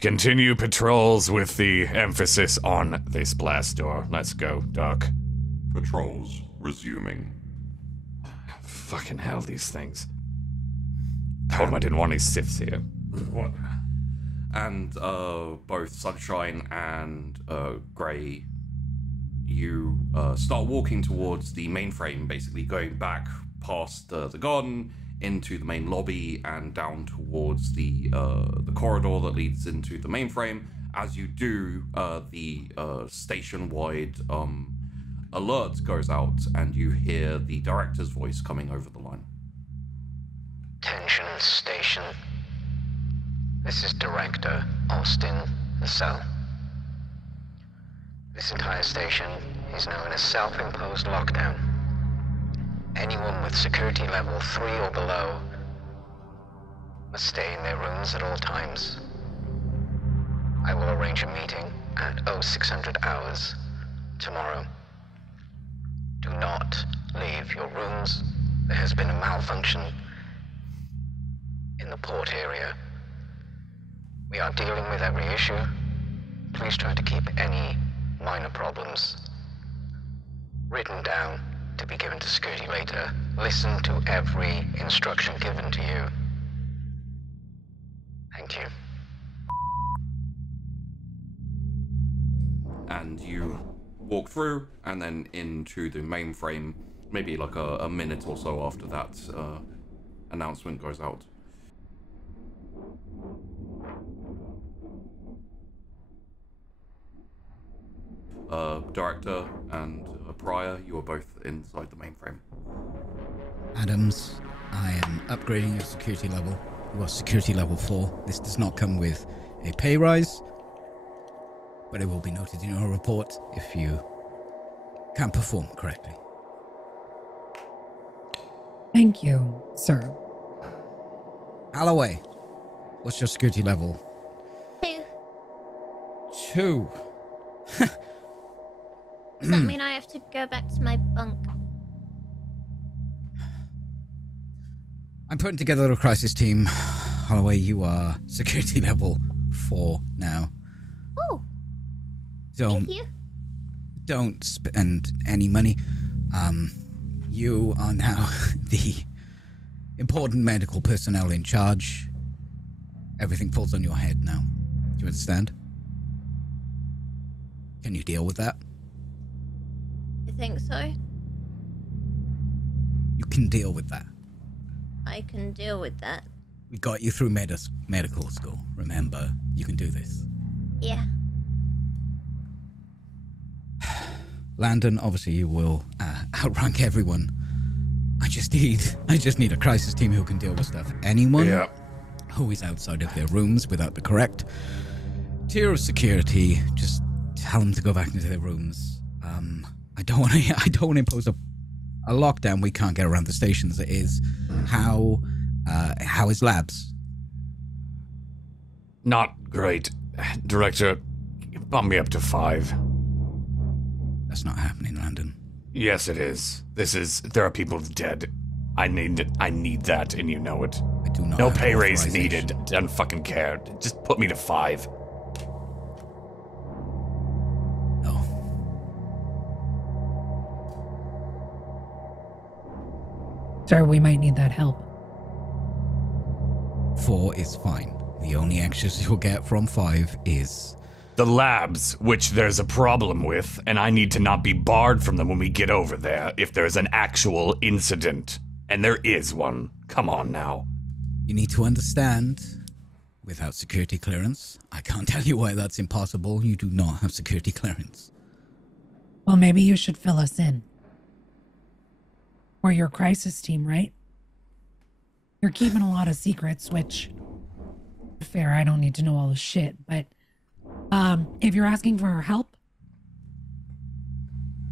Continue patrols with the emphasis on this blast door. Let's go, Doc. Patrols resuming. Fucking hell, these things. Told him I didn't want any Siths here. What? And both Sunshine and Grey, you start walking towards the mainframe, basically going back past the garden into the main lobby and down towards the corridor that leads into the mainframe. As you do, the station-wide alert goes out, and you hear the director's voice coming over the line. Attention station. This is Director Austin Lassalle. This entire station is now in a self-imposed lockdown. Anyone with security level 3 or below must stay in their rooms at all times. I will arrange a meeting at 0600 hours tomorrow. Do not leave your rooms. There has been a malfunction in the port area. We are dealing with every issue. Please try to keep any minor problems written down to be given to security later. Listen to every instruction given to you. Thank you. And you walk through and then into the mainframe, maybe like a minute or so after that announcement goes out. Director and Prior, you are both inside the mainframe. Adams, I am upgrading your security level. You are security level 4. This does not come with a pay rise, but it will be noted in your report if you can't perform correctly. Thank you, sir. Alloway, what's your security level? 2. Does that mean I have to go back to my bunk? I'm putting together a crisis team. Holloway, you are security level 4 now. Oh, thank you. Don't spend any money. You are now the important medical personnel in charge. Everything falls on your head now. Do you understand? Can you deal with that? I think so. You can deal with that. I can deal with that. We got you through medical school. Remember, you can do this. Yeah. Landon, obviously you will outrank everyone. I just need a crisis team who can deal with stuff. Anyone who is outside of their rooms without the correct tier of security, just tell them to go back into their rooms. I don't want to impose a lockdown. We can't get around the station as it is. How is labs? Not great. Director, bump me up to 5. That's not happening, Landon. Yes, it is. There are people dead. I need that, and you know it. I do not. No pay raise needed. Don't fucking care. Just put me to 5. No. Sir, we might need that help. 4 is fine. The only extras you'll get from 5 is the labs, which there's a problem with, and I need to not be barred from them when we get over there if there's an actual incident. And there is one. Come on now. You need to understand, without security clearance, I can't tell you why that's impossible. You do not have security clearance. Well, maybe you should fill us in. We're your crisis team, right? You're keeping a lot of secrets, which, fair, I don't need to know all the shit, but if you're asking for our help,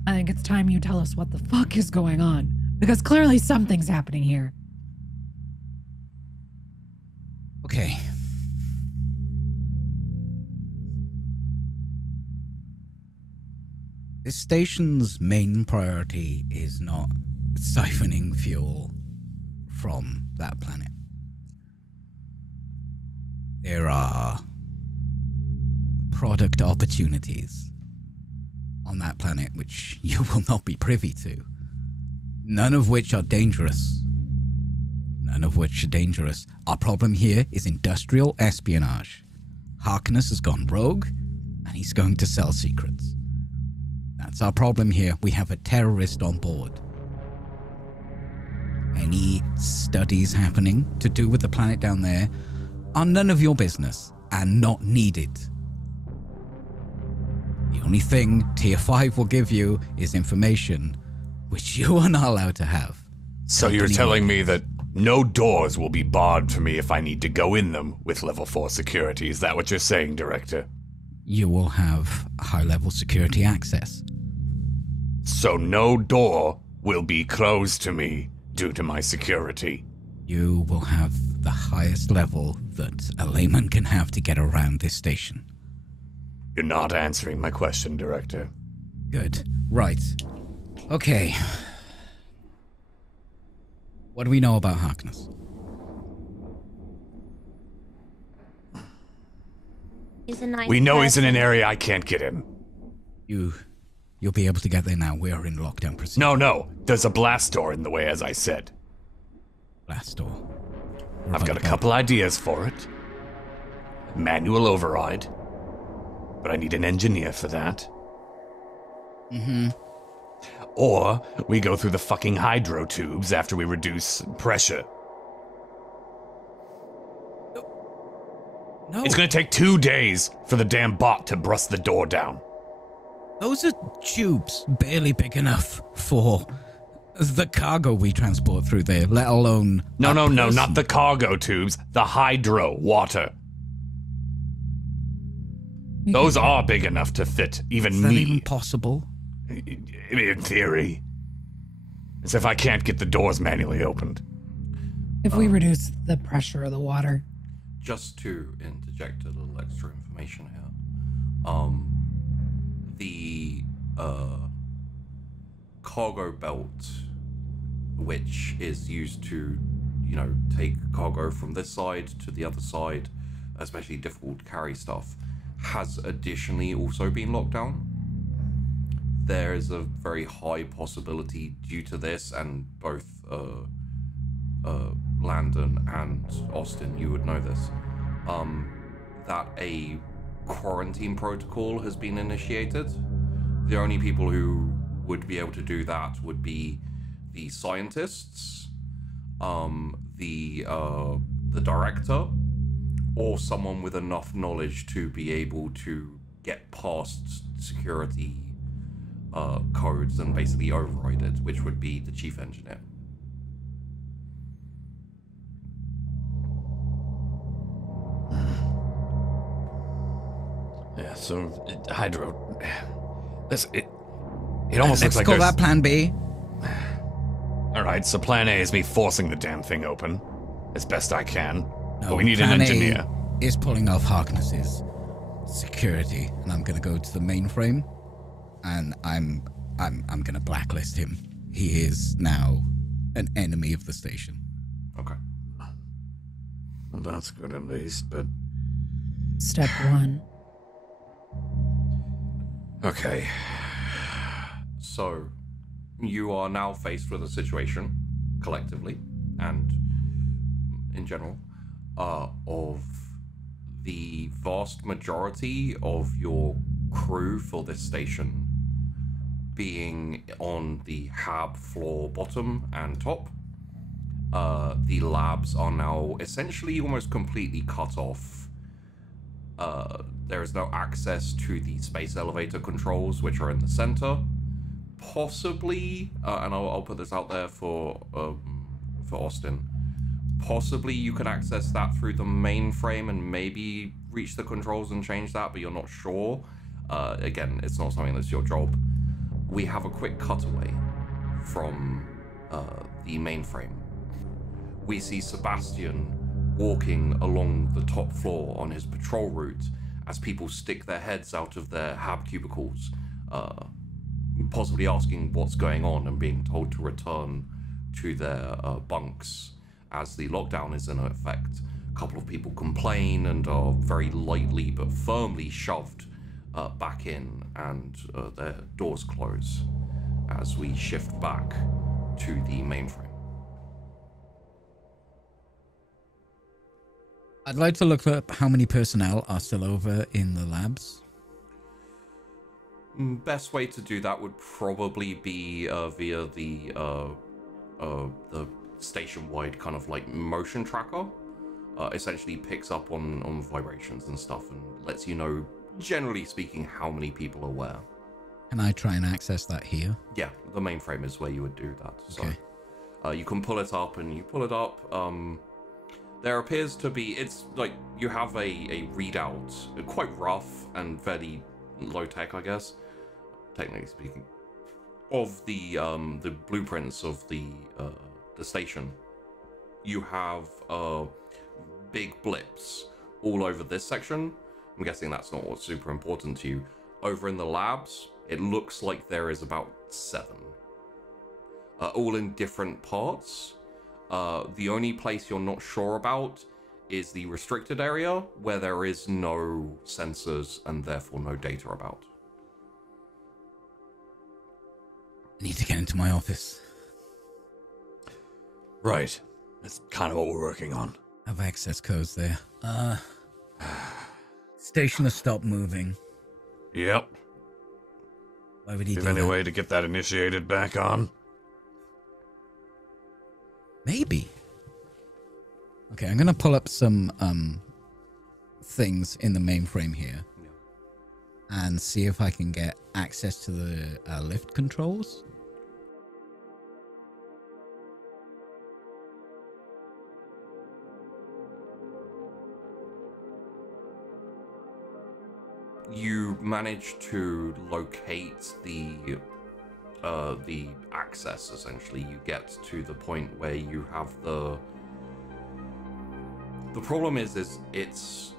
I think it's time you tell us what the fuck is going on, because clearly something's happening here. Okay. This station's main priority is not siphoning fuel from that planet. There are product opportunities on that planet which you will not be privy to. None of which are dangerous. Our problem here is industrial espionage. Harkness has gone rogue, and he's going to sell secrets. That's our problem here. We have a terrorist on board. Any studies happening to do with the planet down there are none of your business and not needed. The only thing Tier 5 will give you is information which you are not allowed to have. So you're telling me that no doors will be barred for me if I need to go in them with level 4 security. Is that what you're saying, Director? You will have high-level security access. So no door will be closed to me due to my security. You will have the highest level that a layman can have to get around this station. You're not answering my question, Director. Good. Right. Okay. What do we know about Harkness? He's a nice We know he's in person. an area I can't get in. You'll be able to get there now. We are in lockdown procedure. No. There's a blast door in the way, as I said. Blast door. I've got a couple ideas for it. Manual override. But I need an engineer for that. Mm-hmm. Or we go through the fucking hydro tubes after we reduce pressure. No. It's gonna take 2 days for the damn bot to bust the door down. Those are tubes barely big enough for the cargo we transport through there, let alone... No, a person. not the cargo tubes. The hydro water. Those are big enough to fit even Is that me. even possible? In theory. As if I can't get the doors manually opened. If we reduce the pressure of the water. Just to interject a little extra information here. The cargo belt, which is used to, take cargo from this side to the other side, especially difficult to carry stuff, has additionally also been locked down. There is a very high possibility due to this, and both Landon and Austin, you would know this, that a quarantine protocol has been initiated. The only people who would be able to do that would be the scientists, the director, or someone with enough knowledge to be able to get past security codes and basically override it, which would be the chief engineer. Yeah, so hydro. It almost looks Let's like call there's... that Plan B. All right, so Plan A is me forcing the damn thing open as best I can. No, But we need Plan an A engineer. is pulling off Harkness's security, and I'm gonna go to the mainframe, and I'm gonna blacklist him. He is now an enemy of the station. Okay. Well, that's good at least, but... Step 1. Okay. So, you are now faced with a situation, collectively, and in general, of the vast majority of your crew for this station being on the hab floor bottom and top. The labs are now essentially almost completely cut off. There is no access to the space elevator controls, which are in the center. Possibly, and I'll put this out there for Austin. Possibly you can access that through the mainframe and maybe reach the controls and change that, but you're not sure. Again, it's not something that's your job. We have a quick cutaway from the mainframe. We see Sebastian walking along the top floor on his patrol route as people stick their heads out of their hab cubicles, possibly asking what's going on and being told to return to their bunks as the lockdown is in effect. A couple of people complain and are very lightly but firmly shoved back in, and their doors close as we shift back to the mainframe. I'd like to look up how many personnel are still over in the labs. Best way to do that would probably be via the station-wide kind of like motion tracker. Essentially picks up on vibrations and stuff and lets you know, generally speaking, how many people are where. Can I try and access that here? Yeah, the mainframe is where you would do that. Okay. So you can pull it up, and you pull it up. There appears to be, it's like you have a readout, quite rough and very low tech, I guess, technically speaking, of the blueprints of the station. You have big blips all over this section. I'm guessing that's not what's super important to you. Over in the labs, it looks like there is about 7, all in different parts. The only place you're not sure about is the restricted area, where there is no sensors and therefore no data about. I need to get into my office. Right. That's kind of what we're working on. I have access codes there. Station has stopped moving. Yep. Why would he Do do you have any that? way to get that initiated back on? Maybe. Okay, I'm gonna pull up some things in the mainframe here, and see if I can get access to the lift controls. you manage to locate the access. Essentially, you get to the point where you have the problem is it's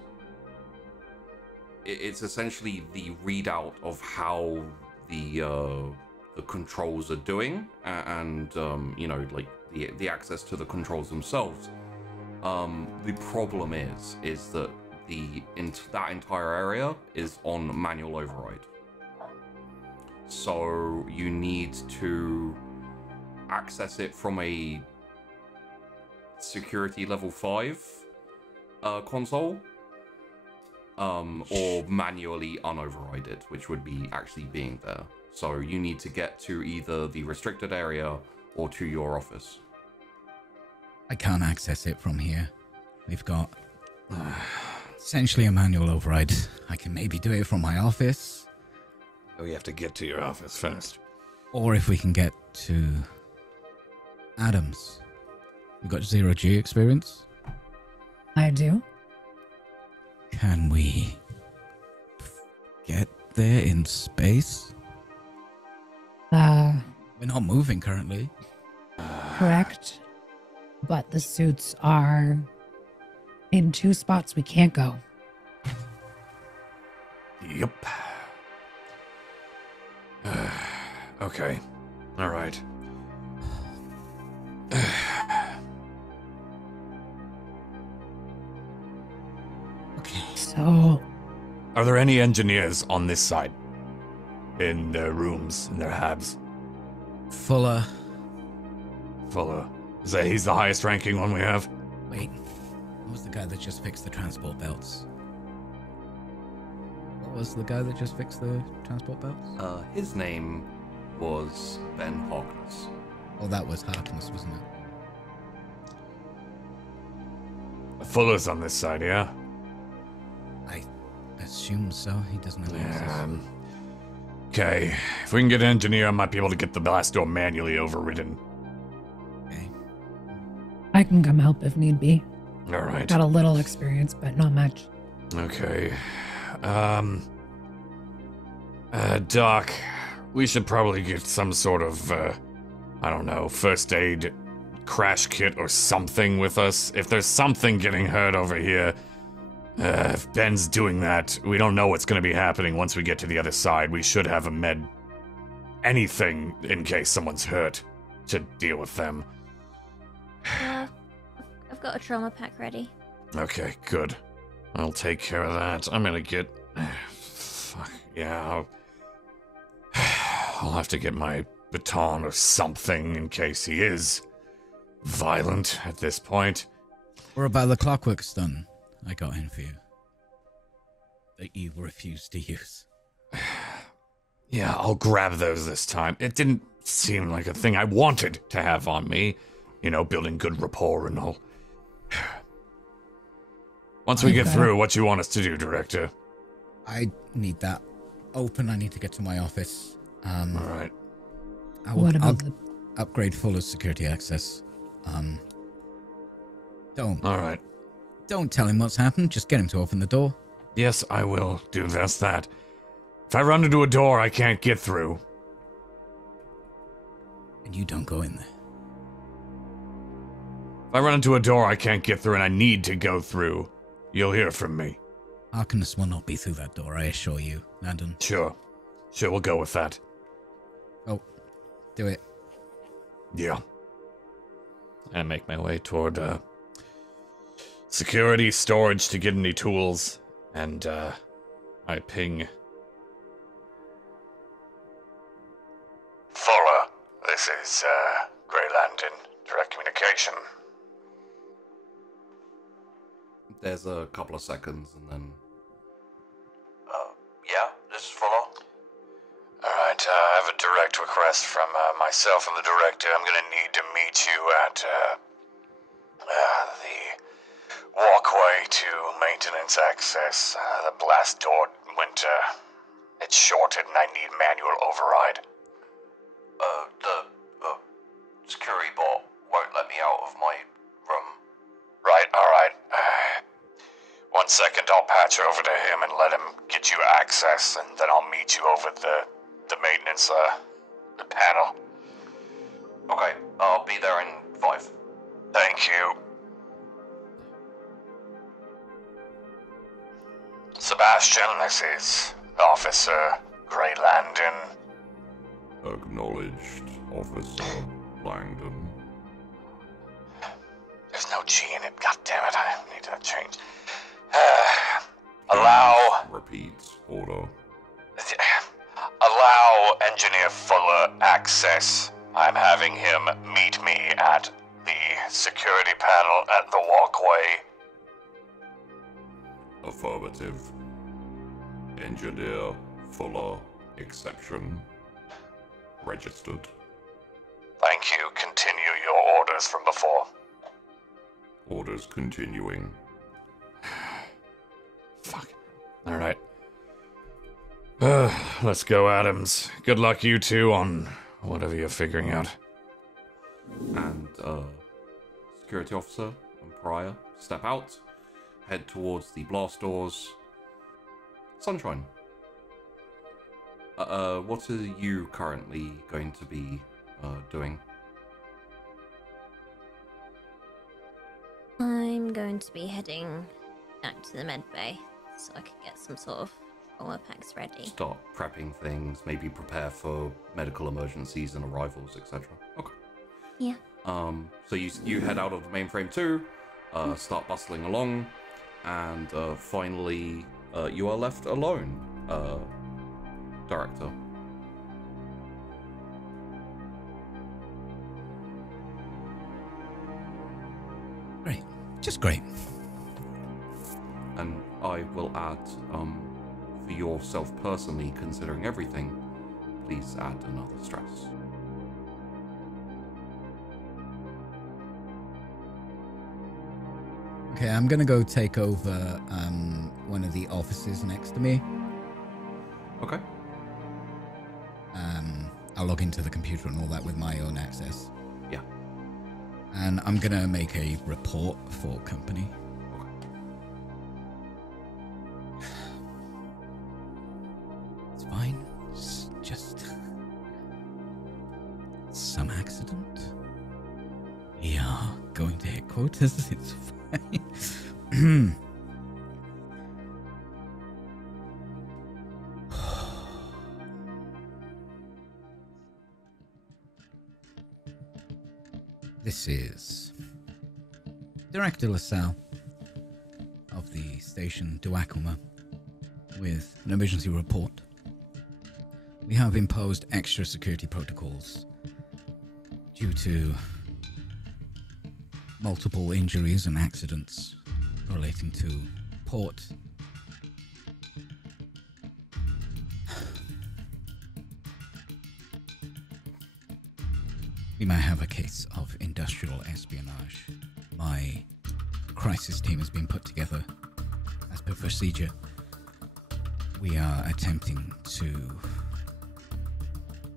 essentially the readout of how the controls are doing, and you know, like the access to the controls themselves. The problem is that that entire area is on manual override. So you need to access it from a security level 5 console, or manually unoverride it, which would be actually being there. So you need to get to either the restricted area or to your office. I can't access it from here. We've got essentially a manual override. I can maybe do it from my office. We have to get to your office first. Or if we can get to Adams. You got 0G experience? I do. Can we get there in space? We're not moving currently. Correct. But the suits are in 2 spots we can't go. Yep. Okay. All right. Okay. So, Are there any engineers on this side? In their rooms, in their habs? Fuller. He's the highest ranking one we have? Wait. What was the guy that just fixed the transport belts? What was the guy that just fixed the transport belts? His name was Ben Harkness. Oh, that was Harkness, wasn't it? Fuller's on this side, yeah? I assume so. He doesn't have access. Okay. If we can get an engineer, I might be able to get the blast door manually overridden. Okay. I can come help if need be. All right. Got a little experience, but not much. Okay. Doc, we should probably get some sort of, I don't know, first aid crash kit or something with us. If there's something getting hurt over here, if Ben's doing that, we don't know what's going to be happening once we get to the other side. We should have a med... anything in case someone's hurt to deal with them. Yeah, I've got a trauma pack ready. Okay, good. I'll take care of that. I'm gonna get... Fuck, yeah, I'll have to get my baton or something in case he is violent at this point. What about the clockwork stun I got in for you? That you refused to use. Yeah, I'll grab those this time. It didn't seem like a thing I wanted to have on me. You know, building good rapport and all. Once we get through, what you want us to do, Director? I need that open. I need to get to my office. All right. I'll upgrade Fuller's security access. All right. Don't tell him what's happened. Just get him to open the door. Yes, I will do just that. If I run into a door I can't get through. And you don't go in there. If I run into a door I can't get through and I need to go through, you'll hear from me. Harkness will not be through that door, I assure you, Landon. Sure, we'll go with that. Oh, do it. Yeah. I make my way toward, security storage to get any tools, and, I ping. Fuller, this is, Grey Landon, direct communication. There's a couple of seconds, and then... Yeah, this is Fuller. Alright, I have a direct request from, myself and the director. I'm gonna need to meet you at, the walkway to maintenance access. The blast door went, it's shorted and I need manual override. The security bot won't let me out of my room. Right, alright. 1 second, I'll patch over to him and let him get you access, and then I'll meet you over the maintenance the panel. Okay, I'll be there in 5. Thank you. Sebastian, this is Officer Grey Landon. Acknowledged, Officer Langdon. There's no G in it, god damn it, I need that change. Allow... Repeat, order. Allow Engineer Fuller access. I'm having him meet me at the security panel at the walkway. Affirmative. Engineer Fuller exception. Registered. Thank you. Continue your orders from before. Orders continuing. Fuck. Alright. Let's go, Adams. Good luck, you two, on whatever you're figuring out. And, security officer and Pariah step out, head towards the blast doors. Sunshine. What are you currently going to be, doing? I'm going to be heading back to the med bay so I can get some sort of trauma packs ready. Start prepping things, maybe prepare for medical emergencies and arrivals, etc. Okay. Yeah. So you head out of the mainframe too, start bustling along, and finally you are left alone, Director. Great. Just great. And I will add, for yourself personally, considering everything, please add another stress. Okay, I'm gonna go take over one of the offices next to me. Okay. I'll log into the computer and all that with my own access. Yeah. And I'm gonna make a report for company. It's fine. It's just some accident. We are going to headquarters. It's fine. This is Director LaSalle of the station Duacrima with an emergency report. We have imposed extra security protocols due to multiple injuries and accidents relating to port. We might have a case of industrial espionage. My crisis team has been put together as per procedure. We are attempting to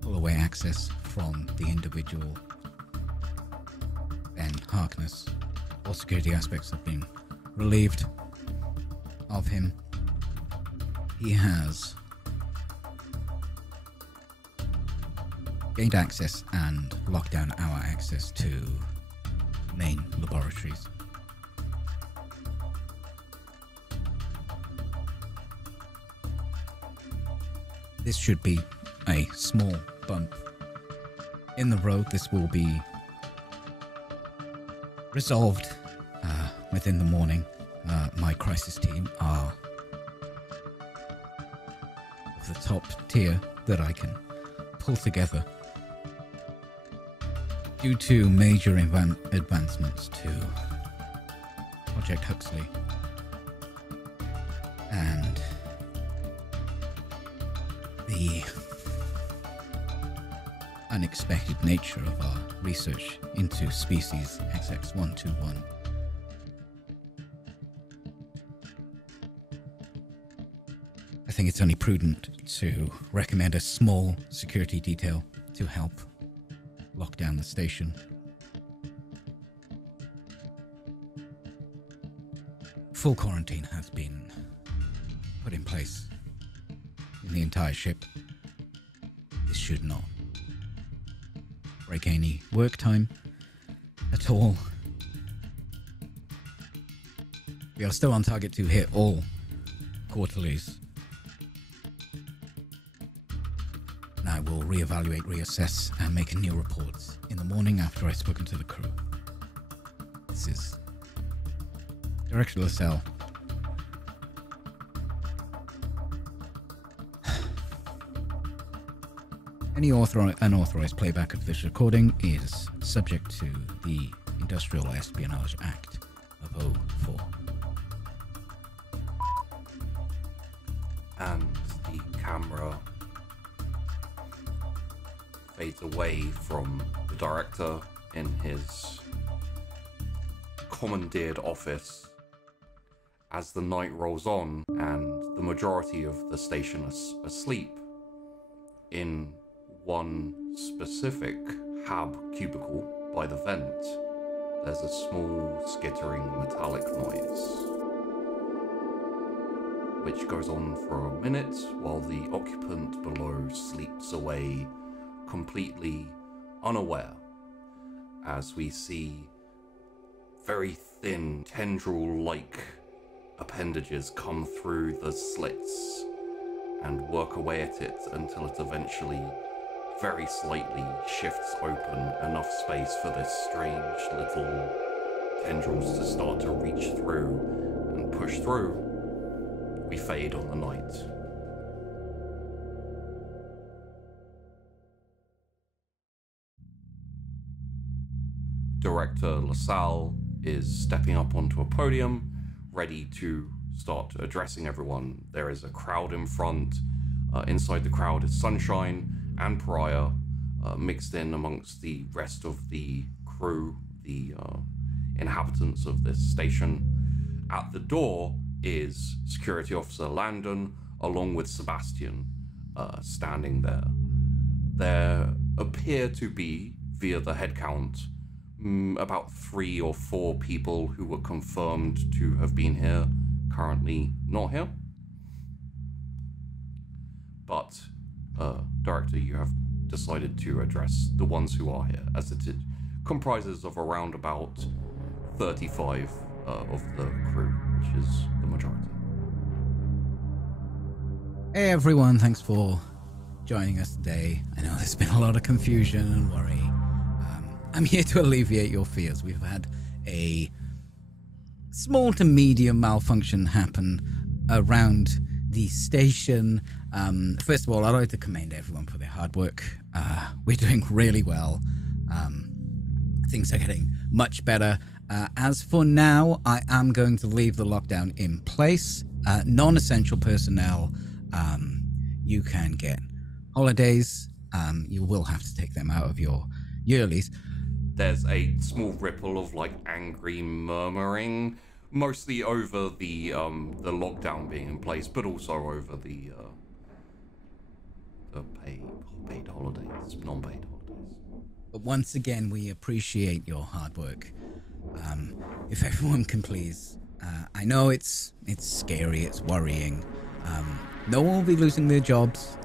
pull away access from the individual Ben Harkness. All security aspects have been relieved of him. He has gained access and locked down our access to main laboratories. This should be a small bump in the road. This will be resolved within the morning. My crisis team are of the top tier that I can pull together. Due to major advancements to Project Huxley and the unexpected nature of our research into species XX121, I think it's only prudent to recommend a small security detail to help lock down the station. full quarantine has been put in place in the entire ship. This should not break any work time at all. We are still on target to hit all quarterlies. And I will reevaluate, reassess, and make a new report in the morning after I've spoken to the crew. This is Director Lascelles. Any unauthorized playback of this recording is subject to the Industrial Espionage Act of 04. And the camera fades away from the director in his commandeered office as the night rolls on and the majority of the station is asleep. In one specific hab cubicle by the vent, there's a small skittering metallic noise, which goes on for a minute while the occupant below sleeps away completely unaware, as we see very thin tendril-like appendages come through the slits and work away at it until it eventually very slightly shifts open enough space for this strange little tendrils to start to reach through and push through. We fade on the night. Director Lascelles is stepping up onto a podium, ready to start addressing everyone. There is a crowd in front. Inside the crowd is Sunshine and Pariah, mixed in amongst the rest of the crew, the inhabitants of this station. At the door is Security Officer Landon, along with Sebastian, standing there. There appear to be, via the head count, about 3 or 4 people who were confirmed to have been here, currently not here. But, Director, you have decided to address the ones who are here, as it comprises of around about 35 of the crew, which is the majority. Hey everyone, thanks for joining us today. I know there's been a lot of confusion and worry. I'm here to alleviate your fears. We've had a small to medium malfunction happen around the station. First of all, I'd like to commend everyone for their hard work. We're doing really well. Things are getting much better. As for now, I am going to leave the lockdown in place. Non-essential personnel, you can get holidays. You will have to take them out of your yearlies. There's a small ripple of like angry murmuring, mostly over the lockdown being in place, but also over the paid holidays, non-paid holidays. But once again, we appreciate your hard work. If everyone can please, I know it's scary, it's worrying. No one will be losing their jobs.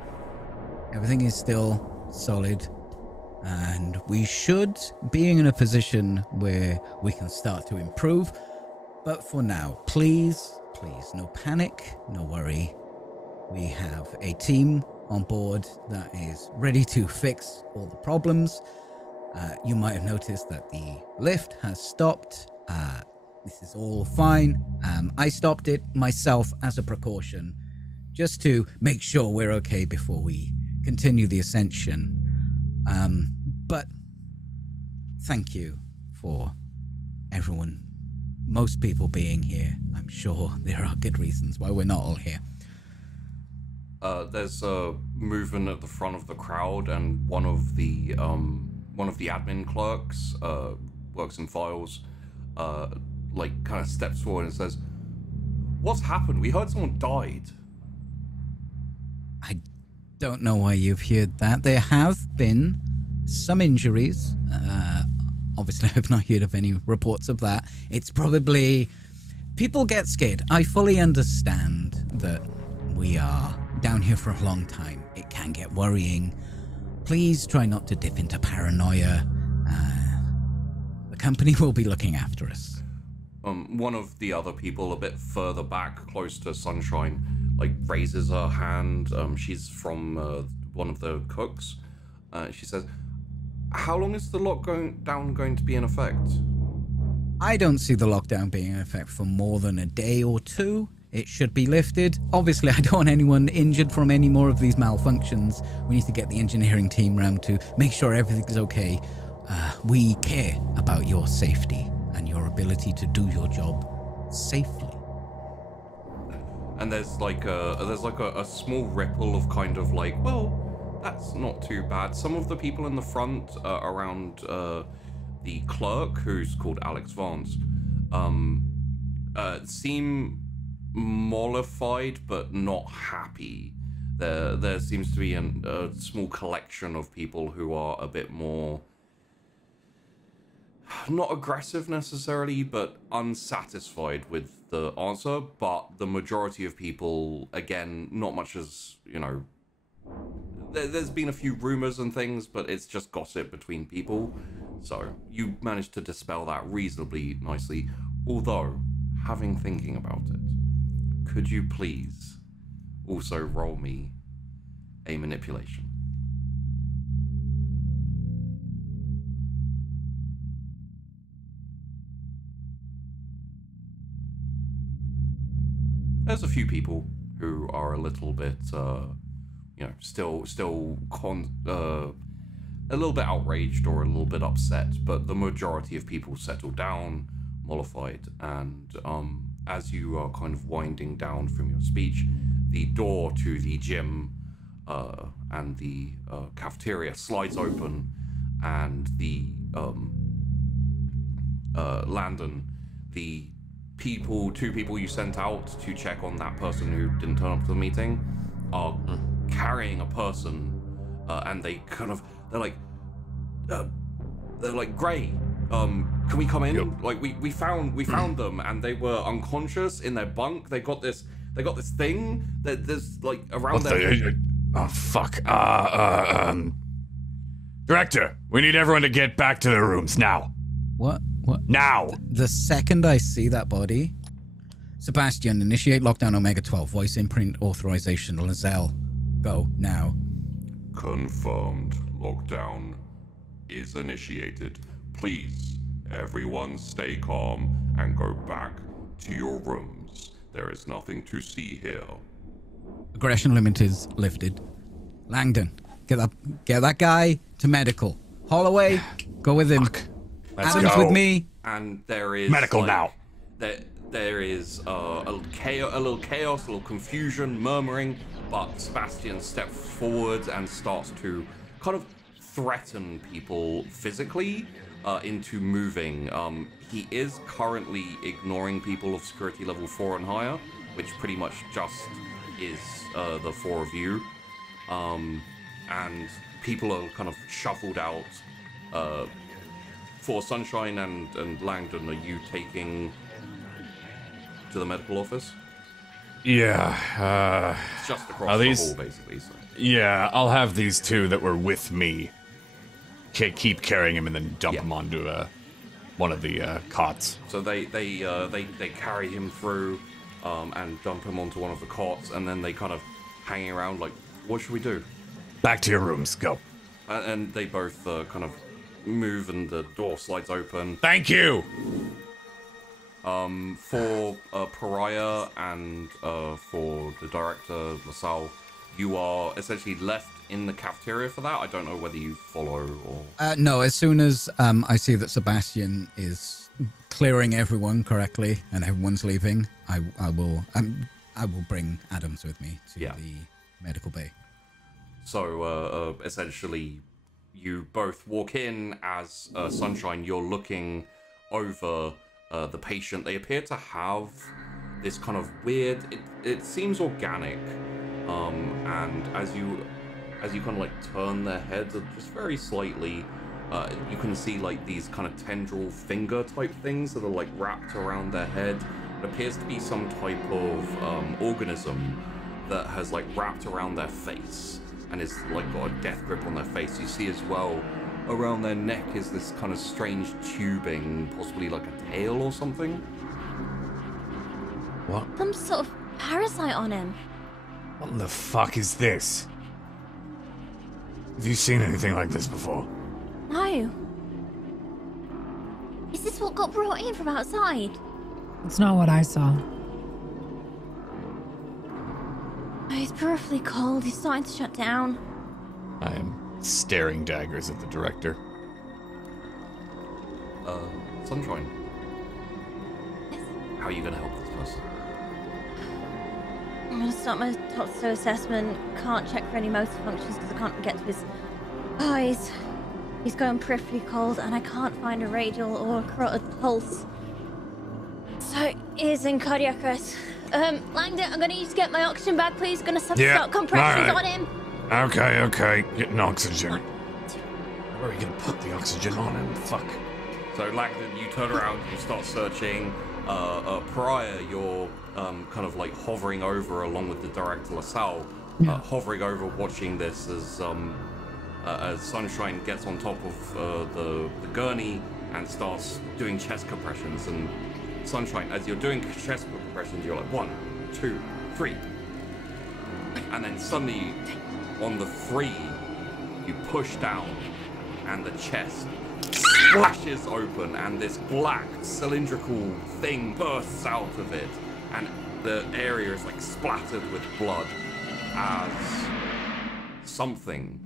Everything is still solid. And we should be in a position where we can start to improve. But for now, please, no panic, no worry. We have a team on board that is ready to fix all the problems. You might have noticed that the lift has stopped. This is all fine. I stopped it myself as a precaution, just to make sure we're okay before we continue the ascension. But thank you for everyone, most people being here. I'm sure there are good reasons why we're not all here. There's a movement at the front of the crowd, and one of the admin clerks, works in files, kind of steps forward and says, "What's happened? We heard someone died." I don't know why you've heard that. There have been some injuries. Obviously, I've not heard of any reports of that. It's probably People get scared. I fully understand that we are down here for a long time. It can get worrying. Please try not to dip into paranoia. The company will be looking after us. One of the other people a bit further back, close to Sunshine, like raises her hand. She's from one of the cooks. She says, "How long is the lockdown going to be in effect?" I don't see the lockdown being in effect for more than a day or two. It should be lifted. Obviously, I don't want anyone injured from any more of these malfunctions. We need to get the engineering team round to make sure everything's okay. We care about your safety and your ability to do your job safely. And there's like a small ripple of kind of like, well, that's not too bad. Some of the people in the front around the clerk, who's called Alex Vance, seem mollified but not happy. There seems to be a small collection of people who are a bit more, not aggressive necessarily, but unsatisfied with the answer. But the majority of people, again, not much as, there's been a few rumors and things, but it's just gossip between people. So you managed to dispel that reasonably nicely. Although, thinking about it, could you please also roll me a manipulation? There's a few people who are a little bit, still a little bit outraged or a little bit upset, but the majority of people settle down, mollified, and as you are kind of winding down from your speech, the door to the gym and the cafeteria slides open, and the Landon, the two people you sent out to check on that person who didn't turn up to the meeting, are carrying a person, and they're like, Gray, can we come in? Yep. Like we found them, and they were unconscious in their bunk. They got this thing that there's like around their. Oh fuck. Director, we need everyone to get back to their rooms now. What? Now. The second I see that body, Sebastian, initiate lockdown Omega 12. Voice imprint authorization. Lizelle, go now. Confirmed. Lockdown is initiated. Please, everyone stay calm and go back to your rooms. There is nothing to see here. Aggression limit is lifted. Langdon, get that guy to medical. Holloway, go with him. Adam's with me. And there is medical now. There is a little chaos, a little confusion, murmuring, but Sebastian steps forward and starts to kind of threaten people physically into moving. He is currently ignoring people of security level 4 and higher, which pretty much just is the 4 of you. And people are kind of shuffled out. For Sunshine and Langdon, are you taking to the medical office? Yeah. It's just across the hall, basically. So. Yeah, I'll have these two that were with me keep carrying him and then dump him onto one of the cots. So they carry him through and dump him onto one of the cots, and then they kind of hanging around like, what should we do? Back to your rooms, go. And they both kind of move, and the door slides open. Thank you. For Pariah and for the director LaSalle, you are essentially left in the cafeteria for that. I don't know whether you follow or no. As soon as I see that Sebastian is clearing everyone correctly and everyone's leaving, I will bring Adams with me to the medical bay. So essentially, you both walk in as Sunshine. You're looking over the patient. They appear to have this kind of weird. It seems organic, and as you kind of like turn their heads just very slightly, you can see like these kind of tendril finger type things that are like wrapped around their head, It appears to be some type of organism that has like wrapped around their face and is like got a death grip on their face. You see as well around their neck is this kind of strange tubing, possibly like a tail or something. What? Some sort of parasite on him. What the fuck is this? Have you seen anything like this before? No. Is this what got brought in from outside? It's not what I saw. Oh, he's peripherally cold. He's starting to shut down. I am staring daggers at the director. Sunshine. How are you going to help this person? I'm going to start my toxo assessment. Can't check for any motor functions because I can't get to his eyes. He's going peripherally cold and I can't find a radial or a carotid pulse. So, he's in cardiac arrest. Langdon, I'm going to need you to get my oxygen bag, please. Going to start compressions on him. Okay. Getting oxygen. Where are you going to put the oxygen on him? Fuck. So Langdon, you turn around, you start searching. Prior, you're kind of like hovering over along with the director LaSalle, hovering over watching this as Sunshine gets on top of the gurney and starts doing chest compressions. And Sunshine, as you're doing chest compressions, you're like 1, 2, 3. And then suddenly, on the 3, you push down and the chest splashes open and this black cylindrical thing bursts out of it and the area is like splattered with blood as something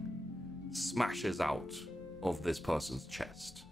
smashes out of this person's chest.